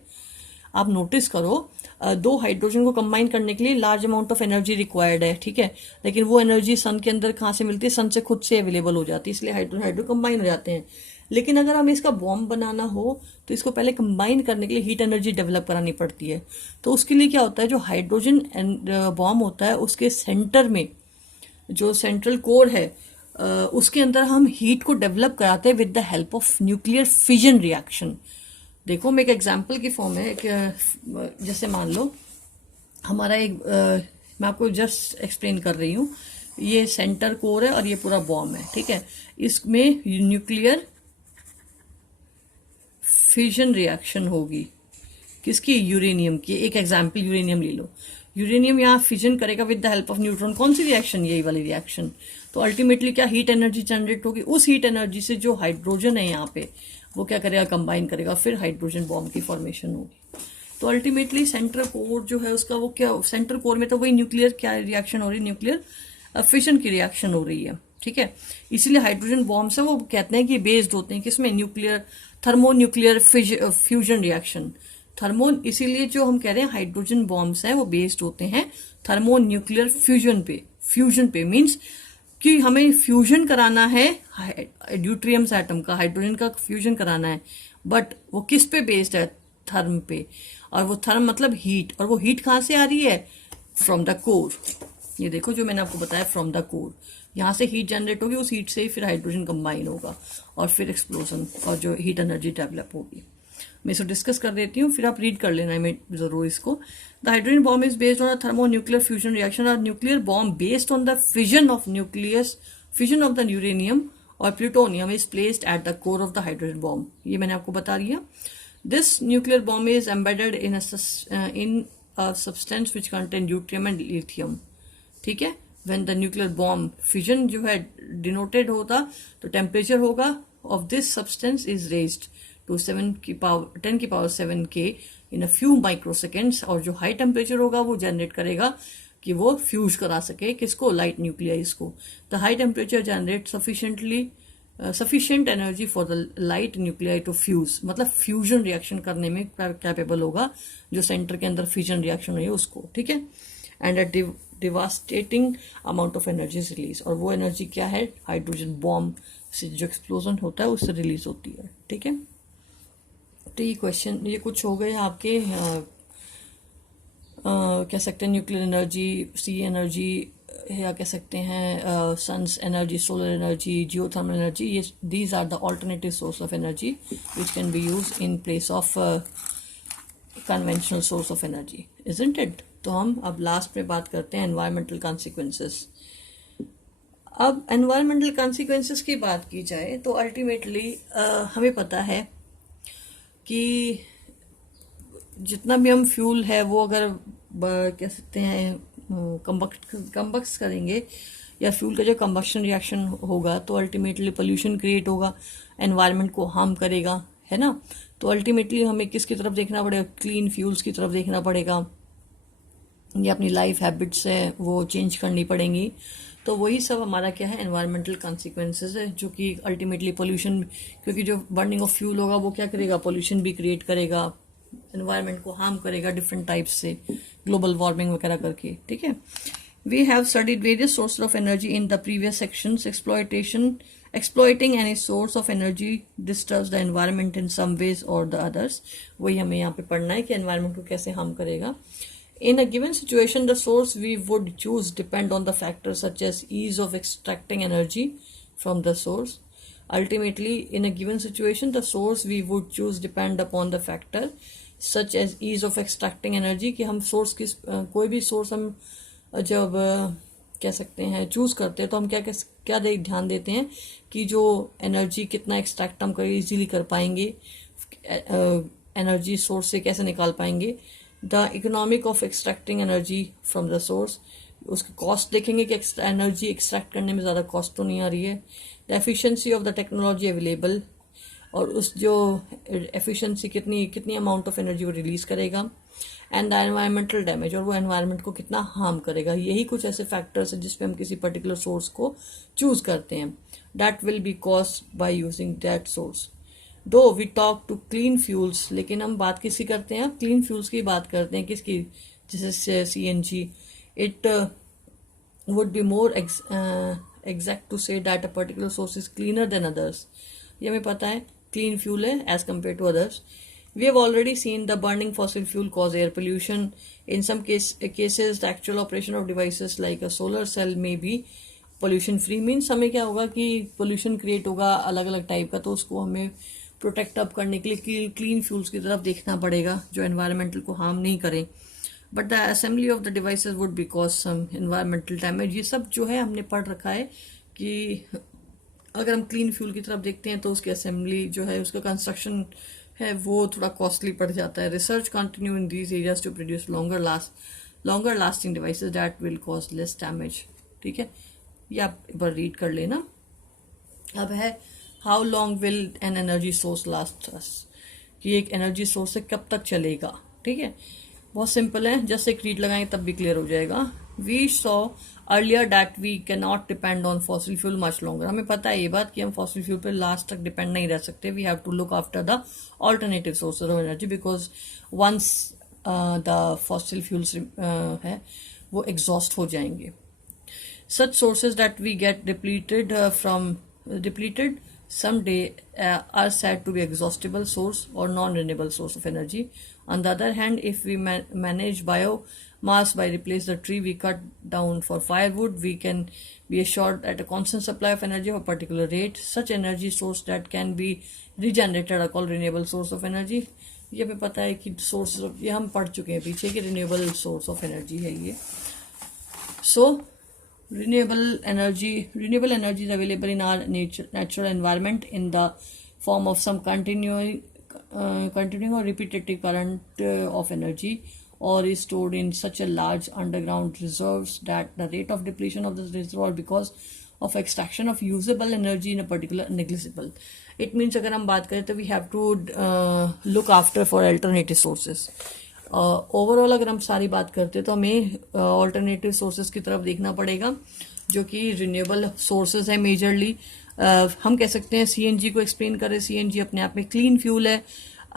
आप नोटिस करो, दो हाइड्रोजन को कंबाइन करने के लिए large amount of energy required है, ठीक है, लेकिन वो एनर्जी सन के अंदर कहाँ से मिलती है, सन से खुद से अवेलेबल हो जाती है, इसलिए हाइड्रोजन हाइड्रो कंबाइन हो जाते हैं। लेकिन अगर हमें इसका बॉम्ब बनाना हो तो इसको पहले कंबाइन करने के लिए हीट एनर्जी डेवलप करानी पड़ती है। तो उसके लिए क्या होता है, जो हाइड्रोजन बॉम्ब होता है उसके सेंटर में जो सेंट्रल कोर है, उसके अंदर हम हीट को डेवलप कराते हैं with the help of nuclear fission reaction. देखो मैं एक एग्जांपल की फॉर्म है, जैसे मान लो हमारा एक मैं आपको जस्ट एक्सप्लेन कर रही हूँ, ये सेंटर कोर है और ये पूरा बॉम्ब है, ठीक है, इसमें न्यूक्लियर फिजन रिएक्शन होगी, किसकी, यूरेनियम की। एक एग्जाम्पल यूरेनियम ले लो, यूरेनियम यहाँ फिजन करेगा with the help of neutron, कौन सी रिएक्शन, यही वाली रिएक्शन। तो अल्टीमेटली क्या, हीट एनर्जी जनरेट होगी, उस हीट एनर्जी से जो हाइड्रोजन है यहाँ पे वो क्या करेगा, कंबाइन करेगा, फिर हाइड्रोजन बॉम्ब की फॉर्मेशन होगी। तो अल्टीमेटली सेंट्रल कोर जो है उसका वो क्या, सेंट्रल कोर में तो वही न्यूक्लियर क्या रिएक्शन हो रही है, न्यूक्लियर फिजन की रिएक्शन हो रही है, ठीक है। इसीलिए हाइड्रोजन बॉम्ब से वो कहते हैं कि बेस्ड होते हैं किसमें, nuclear thermo nuclear fusion reaction. Thermo, इसीलिए जो हम कह रहे हैं हाइड्रोजन बॉम्ब्स हैं वो बेस्ड होते हैं थर्मो न्यूक्लियर फ्यूजन पे। फ्यूजन पे मीन्स कि हमें फ्यूजन कराना है ड्यूट्रियम एटम का, हाइड्रोजन का फ्यूजन कराना है, बट वो किस पे बेस्ड है, थर्म पे। और वो थर्म मतलब हीट, और वो हीट कहाँ से आ रही है, फ्रॉम द कोर। ये देखो जो मैंने आपको बताया, फ्रॉम द कोर, यहाँ से हीट जनरेट होगी, उस हीट से ही फिर हाइड्रोजन कंबाइन होगा और फिर एक्सप्लोजन और जो हीट एनर्जी डेवलप होगी। मैं इसको डिस्कस कर देती हूँ, फिर आप रीड कर लेना है जरूर इसको। The hydrogen bomb is based on a thermo nuclear fusion reaction, और nuclear bomb based on the fission of nucleus, fission of the uranium और plutonium is placed at the core of the hydrogen bomb. ये मैंने आपको बता दिया। This nuclear bomb is embedded in a substance which contain deuterium and lithium, ठीक है। When the nuclear bomb fission जो है डिनोटेड होता, तो टेम्परेचर होगा of this substance is raised to 10 की power 7 K in a few microseconds, और जो हाई टेम्परेचर होगा वो जनरेट करेगा कि वो फ्यूज करा सके किसको, लाइट न्यूक्लियाइज को। The high temperature generate sufficient energy for the light nuclei to fuse, मतलब फ्यूजन रिएक्शन करने में कैपेबल होगा जो सेंटर के अंदर फ्यूजन रिएक्शन हुई है उसको, ठीक है। And a devastating amount of energy release, और वो एनर्जी क्या है, हाइड्रोजन बॉम्ब से जो एक्सप्लोजन होता है उससे रिलीज होती है, ठीक है। तो ये क्वेश्चन, ये कुछ हो गए आपके कह सकते हैं न्यूक्लियर एनर्जी, सी एनर्जी, या कह सकते हैं sun's energy, solar energy, geothermal energy. ये these are the alternative source of energy which can be use in place of conventional source of energy, isn't it. तो हम अब लास्ट में बात करते हैं एनवायरमेंटल कॉन्सिक्वेंसेस। अब एनवायरमेंटल कॉन्सिक्वेंसेस की बात की जाए तो अल्टीमेटली हमें पता है कि जितना भी हम फ्यूल है वो अगर कह सकते हैं कंबक्स करेंगे, या फ्यूल का जो कंबक्शन रिएक्शन होगा, तो अल्टीमेटली पोल्यूशन क्रिएट होगा, एनवायरनमेंट को हार्म करेगा, है ना। तो अल्टीमेटली हमें किसकी तरफ देखना पड़ेगा, क्लीन फ्यूल्स की तरफ देखना पड़ेगा, या अपनी लाइफ हैबिट्स है वो चेंज करनी पड़ेंगी। तो वही सब हमारा क्या है, एनवायरमेंटल कॉन्सिक्वेंसेज है, जो कि अल्टीमेटली पोल्यूशन, क्योंकि जो बर्निंग ऑफ फ्यूल होगा वो क्या करेगा, पोल्यूशन भी क्रिएट करेगा, एनवायरनमेंट को हार्म करेगा डिफरेंट टाइप्स से, ग्लोबल वार्मिंग वगैरह करके, ठीक है। We have studied various sources of energy in the previous sections. Exploiting any source of energy disturbs the environment in some ways और द अदर्स। वही हमें यहाँ पे पढ़ना है कि एनवायरनमेंट को कैसे हार्म करेगा। In a given situation, the source we would choose depend on the factors such as ease of extracting energy from the source. Ultimately, in a given situation, the source we would choose depend upon the factor such as ease of extracting energy, कि हम source किस कोई भी source हम जब कह सकते हैं चूज करते हैं तो हम क्या ध्यान देते हैं कि जो एनर्जी कितना एक्सट्रैक्ट हम इजीली कर पाएंगे, एनर्जी सोर्स से कैसे निकाल पाएंगे, the economic of extracting energy from the source, उसकी कॉस्ट देखेंगे कि एनर्जी एक्सट्रैक्ट करने में ज़्यादा कॉस्ट तो नहीं आ रही है, the efficiency of the technology available, और उस जो एफिशिएंसी कितनी अमाउंट ऑफ एनर्जी वो रिलीज करेगा, एंड द एनवायरमेंटल डैमेज, और वो एनवायरमेंट को कितना हार्म करेगा। यही कुछ ऐसे फैक्टर्स हैं जिसपे हम किसी पर्टिकुलर सोर्स को चूज करते हैं। That will be caused by using that source. Though we talk to clean fuels, लेकिन हम बात किसकी करते हैं, क्लीन फ्यूल्स की बात करते हैं, किसकी, जैसे CNG। It would be more exact to say that a particular source is cleaner than others. ये हमें पता है क्लीन फ्यूल है as compared to others. We have already seen the burning fossil fuel cause air pollution. In some cases, the actual operation of devices like a solar cell may be pollution free. Means हमें क्या होगा कि pollution create होगा अलग अलग type का, तो उसको हमें प्रोटेक्ट अप करने के लिए क्लीन फ्यूल्स की तरफ देखना पड़ेगा जो एनवायरमेंटल को हार्म नहीं करें। But the assembly of the devices would be cause some environmental damage. ये सब जो है हमने पढ़ रखा है कि अगर हम क्लीन फ्यूल की तरफ देखते हैं तो उसकी असेंबली जो है, उसका कंस्ट्रक्शन है, वो थोड़ा कॉस्टली पड़ जाता है। Research continue in these areas to produce longer lasting devices that will cause less damage. ठीक है, ये आप एक बार रीड कर लेना। अब है how long will an energy source last us, कि एक एनर्जी सोर्स से कब तक चलेगा। ठीक है, बहुत सिंपल है, जस्ट एक रीड लगाएं तब भी क्लियर हो जाएगा। We saw earlier that we can not depend on fossil fuel much longer. हमें पता है ये बात कि हम फॉसिल फ्यूल पर लास्ट तक डिपेंड नहीं रह सकते। We have to look after the alternative sources of energy because once the fossil fuels है वो एग्जॉस्ट हो जाएंगे। Such sources that we get depleted someday are said to be exhaustible source or non-renewable source of energy. On the other hand, if we manage biomass by replace the tree we cut down for firewood, we can be assured at a constant supply of energy of a particular rate. Such energy source that can be regenerated are called renewable source of energy. ये हमें पता है कि source, ये हम पढ़ चुके हैं पीछे कि renewable source of energy है ये। So renewable energy is available in our natural environment in the form of some continuing or repetitive current of energy, or is stored in such a large underground reserves that the rate of depletion of this reservoir because of extraction of usable energy in a particular negligible. It means अगर हम बात करें तो we have to look after for alternative sources. Overall अगर हम सारी बात करते हैं तो हमें ऑल्टरनेटिव सोर्सेज की तरफ देखना पड़ेगा जो कि रिन्यूएबल सोर्सेज है मेजरली। हम कह सकते हैं CNG को एक्सप्लेन करें, CNG अपने आप में क्लीन फ्यूल है।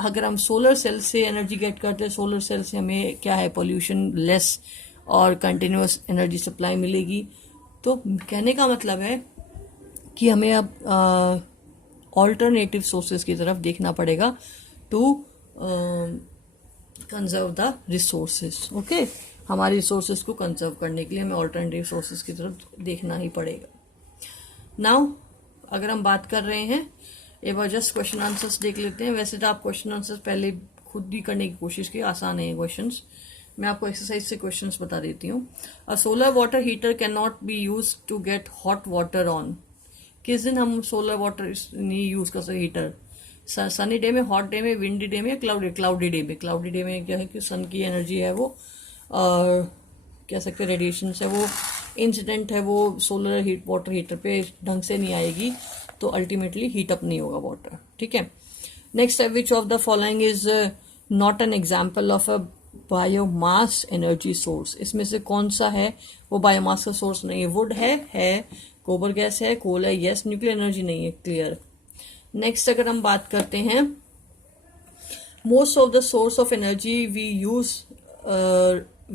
अगर हम सोलर सेल से एनर्जी गेट करते हैं, सोलर सेल से हमें क्या है, पोल्यूशन लेस और कंटिन्यूस एनर्जी सप्लाई मिलेगी। तो कहने का मतलब है कि हमें अब ऑल्टरनेटिव सोर्सेज की तरफ देखना पड़ेगा to conserve the resources. Okay, हमारे रिसोर्सेज को कंजर्व करने के लिए हमें ऑल्टरनेटिव सोर्सेज की तरफ देखना ही पड़ेगा। नाउ अगर हम बात कर रहे हैं, एक बार जस्ट क्वेश्चन आंसर्स देख लेते हैं। वैसे तो आप क्वेश्चन आंसर्स पहले खुद ही करने की कोशिश की, आसान है ये क्वेश्चंस। मैं आपको एक्सरसाइज से क्वेश्चंस बता देती हूँ। A solar water heater can not be use to get hot water on. किस दिन हम सोलर वाटर नहीं यूज कर सकते हीटर? सनी डे में, हॉट डे में, विंडी डे में, क्लाउडी डे में। क्लाउडी डे में क्या है कि सन की एनर्जी है वो, और कह सकते हैं रेडिएशन है वो, इंसिडेंट है वो सोलर वाटर हीटर पे ढंग से नहीं आएगी, तो अल्टीमेटली हीट अप नहीं होगा वाटर। ठीक है, नेक्स्ट है विच of the following is not an example of a biomass energy source. इसमें से कौन सा है वो बायोमास का सोर्स नहीं है? वुड है, गोबर गैस है, कोल है, यस। न्यूक्लियर एनर्जी नहीं है, क्लियर। नेक्स्ट अगर हम बात करते हैं, most of the source of energy we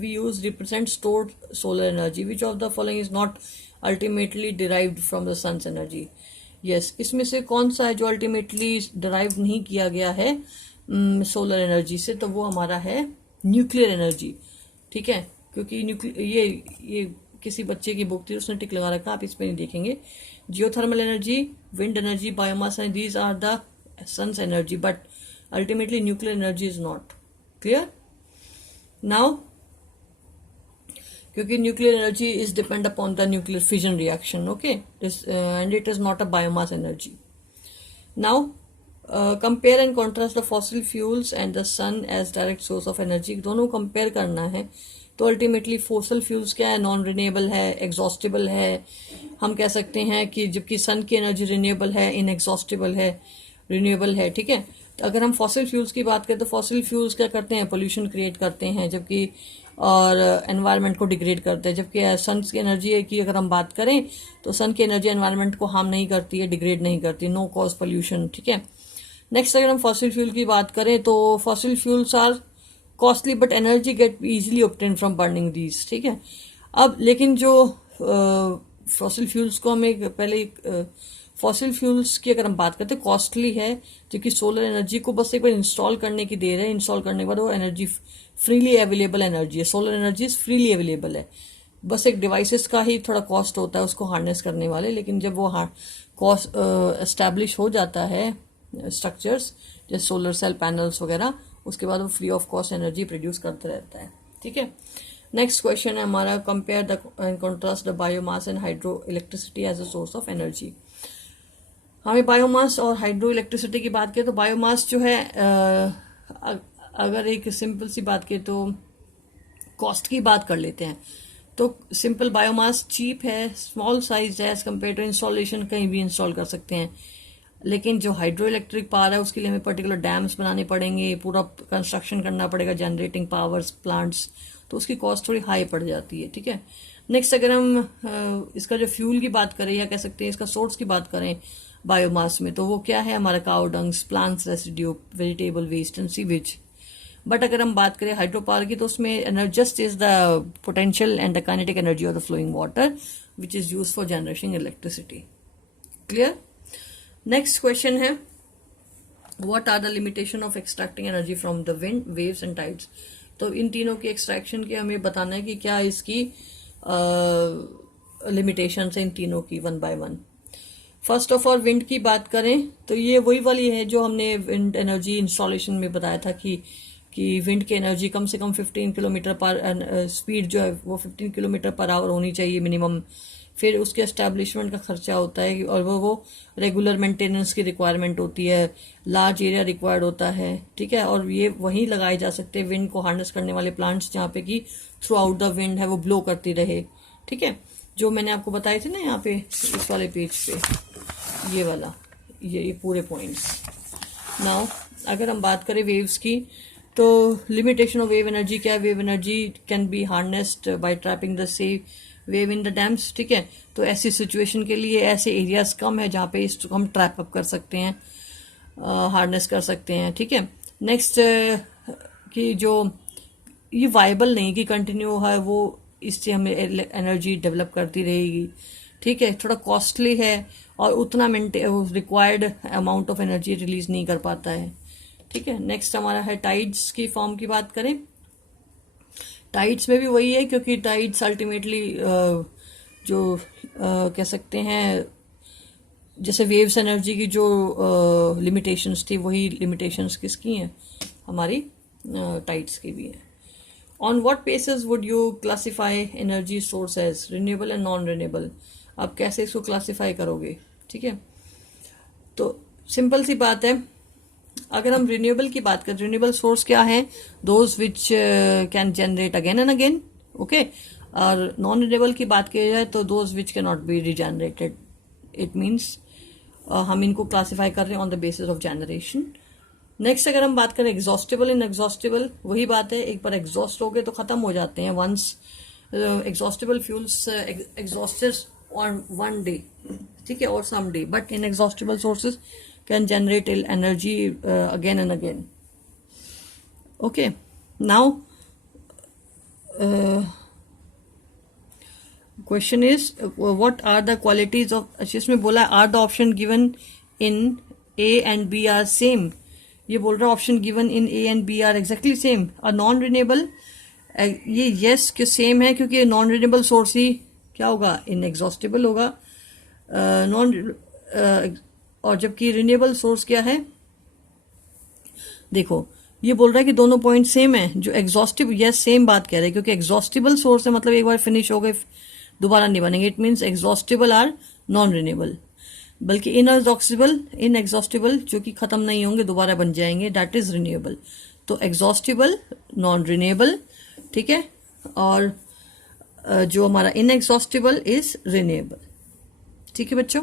use represent stored solar energy. Which of the following is not ultimately derived from the sun's energy? Yes, इसमें से कौन सा है जो अल्टीमेटली डिराइव नहीं किया गया है सोलर एनर्जी से? तो वो हमारा है न्यूक्लियर एनर्जी। ठीक है, क्योंकि ये किसी बच्चे की बुक थी, उसने टिक लगा रखा, आप इस पे नहीं देखेंगे। Geothermal energy, wind energy, biomass energy, these are the sun's energy, but ultimately nuclear energy is not. Clear? Now क्योंकि nuclear energy is depend upon the nuclear fission reaction, okay, and it is not a biomass energy. Now compare and contrast the fossil fuels and the sun as direct source of energy. दोनों compare करना है. तो ultimately fossil fuels क्या है, non renewable है, exhaustible है. हम कह सकते हैं कि जबकि सन की एनर्जी रिन्यूएबल है, इनएग्जॉस्टेबल है, रिन्यूएबल है. ठीक है, तो अगर हम फॉसिल फ्यूल्स की बात करें तो फॉसिल फ्यूल्स क्या करते हैं, पोल्यूशन क्रिएट करते हैं, जबकि और एनवायरनमेंट को डिग्रेड करते हैं. जबकि सन की एनर्जी की अगर हम बात करें तो सन की एनर्जी एनवायरनमेंट को हार्म नहीं करती है, डिग्रेड नहीं करती, नो कॉज पोल्यूशन. ठीक है. नेक्स्ट अगर हम फॉसिल फ्यूल की बात करें तो fossil fuels are costly but energy get easily obtain from burning these. ठीक है. अब लेकिन जो फॉसिल फ्यूल्स को हमें पहले फॉसिल फ्यूल्स की अगर हम बात करते हैं कॉस्टली है, क्योंकि सोलर एनर्जी को बस एक बार इंस्टॉल करने की देर है. इंस्टॉल करने के बाद वो एनर्जी फ्रीली अवेलेबल एनर्जी है. सोलर एनर्जी फ्रीली अवेलेबल है. बस एक डिवाइसेस का ही थोड़ा कॉस्ट होता है उसको हार्नेस करने वाले. लेकिन जब वो कॉस्ट एस्टैब्लिश हो जाता है स्ट्रक्चर्स जैसे सोलर सेल पैनल्स वगैरह, उसके बाद वो free of cost energy produce करते रहता है. ठीक है. नेक्स्ट क्वेश्चन है हमारा, compare the and contrast the biomass and hydro electricity as a source of energy. हमें बायोमास और हाइड्रो इलेक्ट्रिसिटी की बात करें तो बायोमास जो है अगर एक सिंपल सी बात करें तो कॉस्ट की बात कर लेते हैं तो सिंपल बायोमास चीप है, स्मॉल साइज है एज कम्पेयर टू इंस्टॉलेशन, कहीं भी इंस्टॉल कर सकते हैं. लेकिन जो हाइड्रो इलेक्ट्रिक पावर है उसके लिए हमें पर्टिकुलर डैम्स बनाने पड़ेंगे, पूरा कंस्ट्रक्शन करना पड़ेगा, जनरेटिंग पावर्स प्लांट्स, तो उसकी कॉस्ट थोड़ी हाई पड़ जाती है. ठीक है. नेक्स्ट अगर हम इसका जो फ्यूल की बात करें या कह सकते हैं इसका सोर्स की बात करें बायोमास में, तो वो क्या है हमारा cow dungs, plants residue, vegetable waste and sewage. But अगर हम बात करें हाइड्रो पावर की तो उसमें just is the potential and the kinetic energy of the flowing water which is use for generating electricity. Clear. Next question है, what are the limitation of extracting energy from the wind, waves and tides. तो इन तीनों की extraction की हमें बताना है कि क्या इसकी लिमिटेशन है इन तीनों की one by one. First of all wind की बात करें तो ये वही वाली है जो हमने विंड एनर्जी इंस्टॉलेशन में बताया था कि विंड की एनर्जी कम से कम 15 किलोमीटर पर स्पीड जो है वो 15 किलोमीटर पर आवर होनी चाहिए मिनिमम. फिर उसके एस्टैब्लिशमेंट का खर्चा होता है और वो रेगुलर मेंटेनेंस की रिक्वायरमेंट होती है, लार्ज एरिया रिक्वायर्ड होता है. ठीक है. और ये वहीं लगाए जा सकते हैं विंड को हार्नेस करने वाले प्लांट्स जहाँ पे कि थ्रू आउट द विंड है वो ब्लो करती रहे. ठीक है. जो मैंने आपको बताए थे ना यहाँ पे इस वाले पेज पे, ये वाला ये पूरे पॉइंट्स. नाउ अगर हम बात करें वेव्स की तो लिमिटेशन ऑफ वेव एनर्जी क्या है, wave energy can be harnessed by trapping the sea wave in the dams. ठीक है. तो ऐसी सिचुएशन के लिए ऐसे एरियाज कम है जहाँ पे इसको हम ट्रैप अप कर सकते हैं, हार्नेस कर सकते हैं. ठीक है. नेक्स्ट कि जो ये वाइबल नहीं कि कंटिन्यू है वो इससे हमें एनर्जी डेवलप करती रहेगी. ठीक है. थोड़ा कॉस्टली है और उतना required amount of energy release नहीं कर पाता है. ठीक है. नेक्स्ट हमारा है टाइड्स की फॉर्म की बात करें. टाइड्स में भी वही है क्योंकि टाइड्स अल्टीमेटली जो कह सकते हैं जैसे वेव्स एनर्जी की जो लिमिटेशंस थी वही लिमिटेशंस किसकी हैं, हमारी टाइड्स की भी है. On what basis would you classify energy source as renewable and non renewable. आप कैसे इसको क्लासिफाई करोगे. ठीक है. तो सिंपल सी बात है, अगर हम रिन्यूएबल की बात करें, रिन्यूएबल सोर्स क्या है, those which can generate again and again. Okay. और नॉन रिन्यूएबल की बात की जाए तो those which can not B regenerated. It means हम इनको क्लासिफाई कर रहे हैं on the basis of generation. Next अगर हम बात करें एग्जॉस्टेबल इन एग्जॉस्टेबल, वही बात है, एक बार एग्जॉस्ट हो गए तो खत्म हो जाते हैं. Once exhaustible fuels exhausted on one day. ठीक है. और some day, but inexhaustible sources can generate energy again and again. Okay. Now question is what are the qualities of, इसमें बोला are the option given in A and B are same. ये बोल रहा है option given in A and B are exactly same. A non renewable ये yes कि same है क्योंकि non renewable source ही क्या होगा, inexhaustible होगा. और जबकि रिन्यूएबल सोर्स क्या है, देखो ये बोल रहा है कि दोनों पॉइंट सेम है। जो एग्जॉस्टिव, यस सेम बात कह रहे हैं, क्योंकि एग्जॉस्टिबल सोर्स है मतलब एक बार फिनिश हो गए दोबारा नहीं बनेंगे। It means exhaustible are non renewable, बल्कि इनएग्जॉस्टिबल जो कि खत्म नहीं होंगे दोबारा बन जाएंगे, दैट इज रिन्यूएबल। तो एग्जॉस्टिबल, नॉन रिन्यूएबल, ठीक है, और जो हमारा इनएग्जॉस्टिबल इज रिन्यूएबल। ठीक है बच्चों।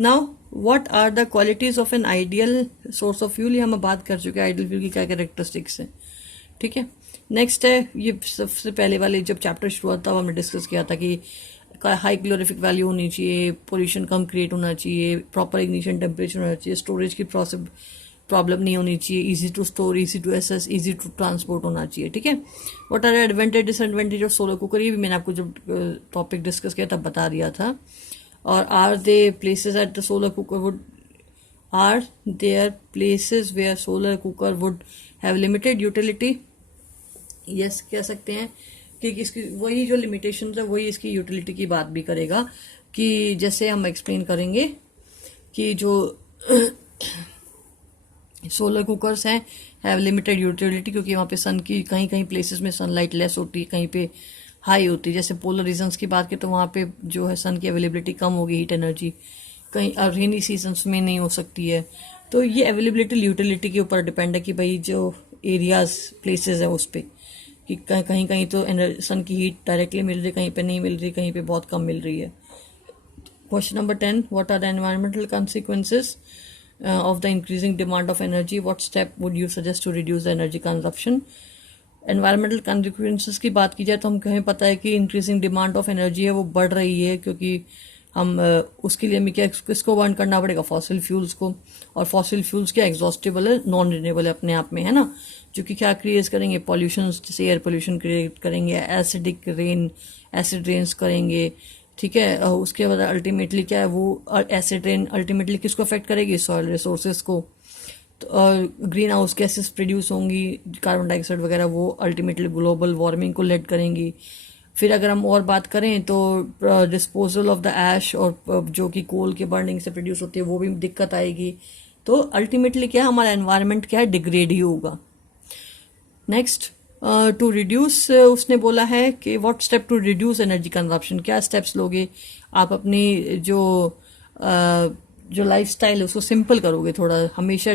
Now what are the qualities of an ideal source of fuel, ये हम बात कर चुके हैं आइडियल फ्यूल की क्या कैरेक्टरिस्टिक्स है। ठीक है, नेक्स्ट है, ये सबसे पहले वाले जब चैप्टर शुरू हुआ तब हमने डिस्कस किया था कि हाई क्लोरिफिक वैल्यू होनी चाहिए, पोल्यूशन कम क्रिएट होना चाहिए, प्रॉपर इग्निशन टेम्परेचर होना चाहिए, स्टोरेज की प्रॉब्लम नहीं होनी चाहिए, easy to store, easy to access, easy to transport होना चाहिए। ठीक है, what are advantage disadvantage of solar cooker, ये भी मैंने आपको जब टॉपिक डिस्कस किया तब बता दिया था। और are they places at the solar cooker would, are there places where solar cooker would have limited utility, yes कह सकते हैं कि इसकी वही जो लिमिटेशन है वही इसकी यूटिलिटी की बात भी करेगा। कि जैसे हम एक्सप्लेन करेंगे कि जो सोलर कुकर्स हैं हैव लिमिटेड यूटिलिटी, क्योंकि वहाँ पे सन की कहीं कहीं प्लेसेस में सनलाइट लेस होती है, कहीं पे हाई होती है। जैसे पोलर रीजन्स की बात करें तो वहाँ पे जो है सन की अवेलेबिलिटी कम होगी, हीट एनर्जी कहीं रेनी सीजन्स में नहीं हो सकती है। तो ये अवेलेबिलिटी यूटिलिटी के ऊपर डिपेंड है कि भाई जो एरियाज प्लेसेस है उस पर कि कहीं कहीं तो सन की हीट डायरेक्टली मिल रही है, कहीं पे नहीं मिल रही, कहीं पे बहुत कम मिल रही है। Question number 10, what are the environmental consequences of the increasing demand of energy, what step would you suggest to reduce the energy consumption. Environmental consequences की बात की जाए तो हमें पता है कि इंक्रीजिंग डिमांड ऑफ एनर्जी है वो बढ़ रही है, क्योंकि हम उसके लिए हमें क्या किसको बर्न करना पड़ेगा, फॉसिल फ्यूल्स को। और फॉसिल फ्यूल्स क्या एग्जॉस्टिबल है, नॉन रिन्यूएबल है अपने आप में, है ना, जो कि क्या क्रिएट करेंगे, पॉल्यूशन, जैसे एयर पोल्यूशन क्रिएट करेंगे, एसिडिक रेन, एसिड रेन्स करेंगे। ठीक है, उसके बाद अल्टीमेटली क्या है वो एसिड रेन अल्टीमेटली किसको अफेक्ट करेगी, सॉइल रिसोर्सेज को। तो ग्रीन हाउस गैसेस प्रोड्यूस होंगी, कार्बन डाइऑक्साइड वगैरह, वो अल्टीमेटली ग्लोबल वार्मिंग को लेड करेंगी। फिर अगर हम और बात करें तो डिस्पोजल ऑफ द ऐश और जो कि कोल के बर्निंग से प्रोड्यूस होती है वो भी दिक्कत आएगी। तो अल्टीमेटली क्या है, हमारा एनवायरनमेंट क्या है, डिग्रेड ही होगा। नेक्स्ट, टू रिड्यूस, उसने बोला है कि what step to reduce energy consumption, क्या स्टेप्स लोगे आप अपनी जो लाइफस्टाइल है उसको सिंपल करोगे थोड़ा, हमेशा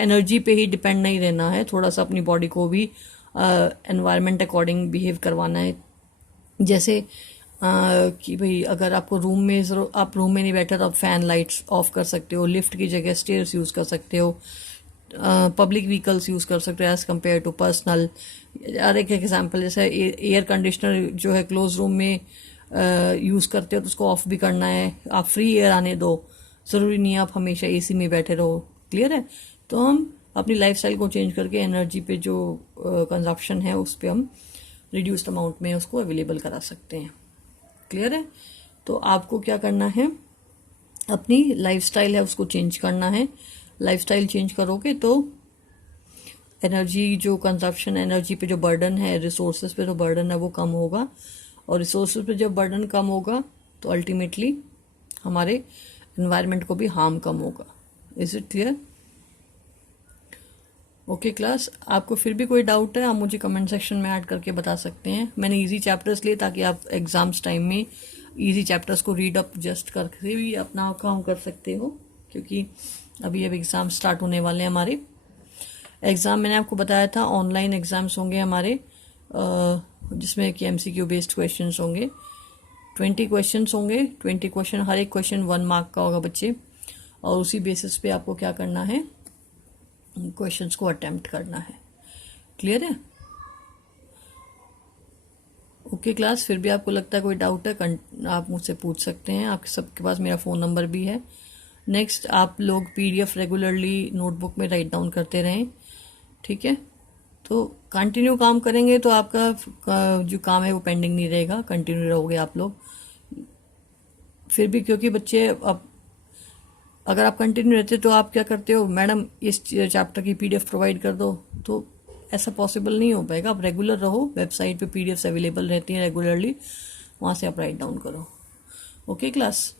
एनर्जी पे ही डिपेंड नहीं रहना है, थोड़ा सा अपनी बॉडी को भी एनवायरनमेंट अकॉर्डिंग बिहेव करवाना है। जैसे कि भाई अगर आपको आप रूम में नहीं बैठे तो आप फैन लाइट्स ऑफ कर सकते हो, लिफ्ट की जगह स्टेयर्स यूज़ कर सकते हो, पब्लिक व्हीकल्स यूज़ कर सकते हो एज़ कम्पेयर टू पर्सनल। और एक एग्जांपल जैसे एयर कंडीशनर जो है क्लोज रूम में यूज़ करते हो तो उसको ऑफ भी करना है, आप फ्री एयर आने दो, ज़रूरी नहीं है आप हमेशा एसी में बैठे रहो। क्लियर है, तो हम अपनी लाइफस्टाइल को चेंज करके एनर्जी पे जो कंजप्शन है उस पर हम रिड्यूस्ड अमाउंट में उसको अवेलेबल करा सकते हैं। क्लियर है, तो आपको क्या करना है, अपनी लाइफस्टाइल है उसको चेंज करना है। लाइफस्टाइल चेंज करोगे तो एनर्जी जो कंजप्शन, एनर्जी पे जो बर्डन है, रिसोर्सेज पे जो बर्डन है वो कम होगा, और रिसोर्सेज पे जब बर्डन कम होगा तो अल्टीमेटली हमारे एनवायरनमेंट को भी हार्म कम होगा। Is it clear? Okay class, आपको फिर भी कोई डाउट है आप मुझे कमेंट सेक्शन में ऐड करके बता सकते हैं। मैंने इजी चैप्टर्स लिए ताकि आप एग्जाम्स टाइम में इजी चैप्टर्स को रीड अप जस्ट करके भी अपना काम कर सकते हो, क्योंकि अभी एग्ज़ाम स्टार्ट होने वाले हैं हमारे। एग्ज़ाम मैंने आपको बताया था ऑनलाइन एग्ज़ाम्स होंगे हमारे, जिसमें कि MCQ बेस्ड क्वेश्चंस होंगे। 20 क्वेश्चंस होंगे, 20 क्वेश्चन, हर एक क्वेश्चन 1 मार्क का होगा बच्चे, और उसी बेसिस पे आपको क्या करना है, क्वेश्चंस को अटेम्प्ट करना है। क्लियर है? ओके क्लास, फिर भी आपको लगता है कोई डाउट है आप मुझसे पूछ सकते हैं, आपके सबके पास मेरा फ़ोन नंबर भी है। नेक्स्ट, आप लोग PDF रेगुलरली नोटबुक में राइट डाउन करते रहें, ठीक है? तो कंटिन्यू काम करेंगे तो आपका जो काम है वो पेंडिंग नहीं रहेगा, कंटिन्यू रहोगे आप लोग। फिर भी क्योंकि बच्चे अब अगर आप कंटिन्यू रहते तो आप क्या करते हो, मैडम इस चैप्टर की PDF प्रोवाइड कर दो, तो ऐसा पॉसिबल नहीं हो पाएगा। आप रेगुलर रहो, वेबसाइट पे PDFs अवेलेबल रहती हैं रेगुलरली, वहाँ से आप राइट डाउन करो। Okay class.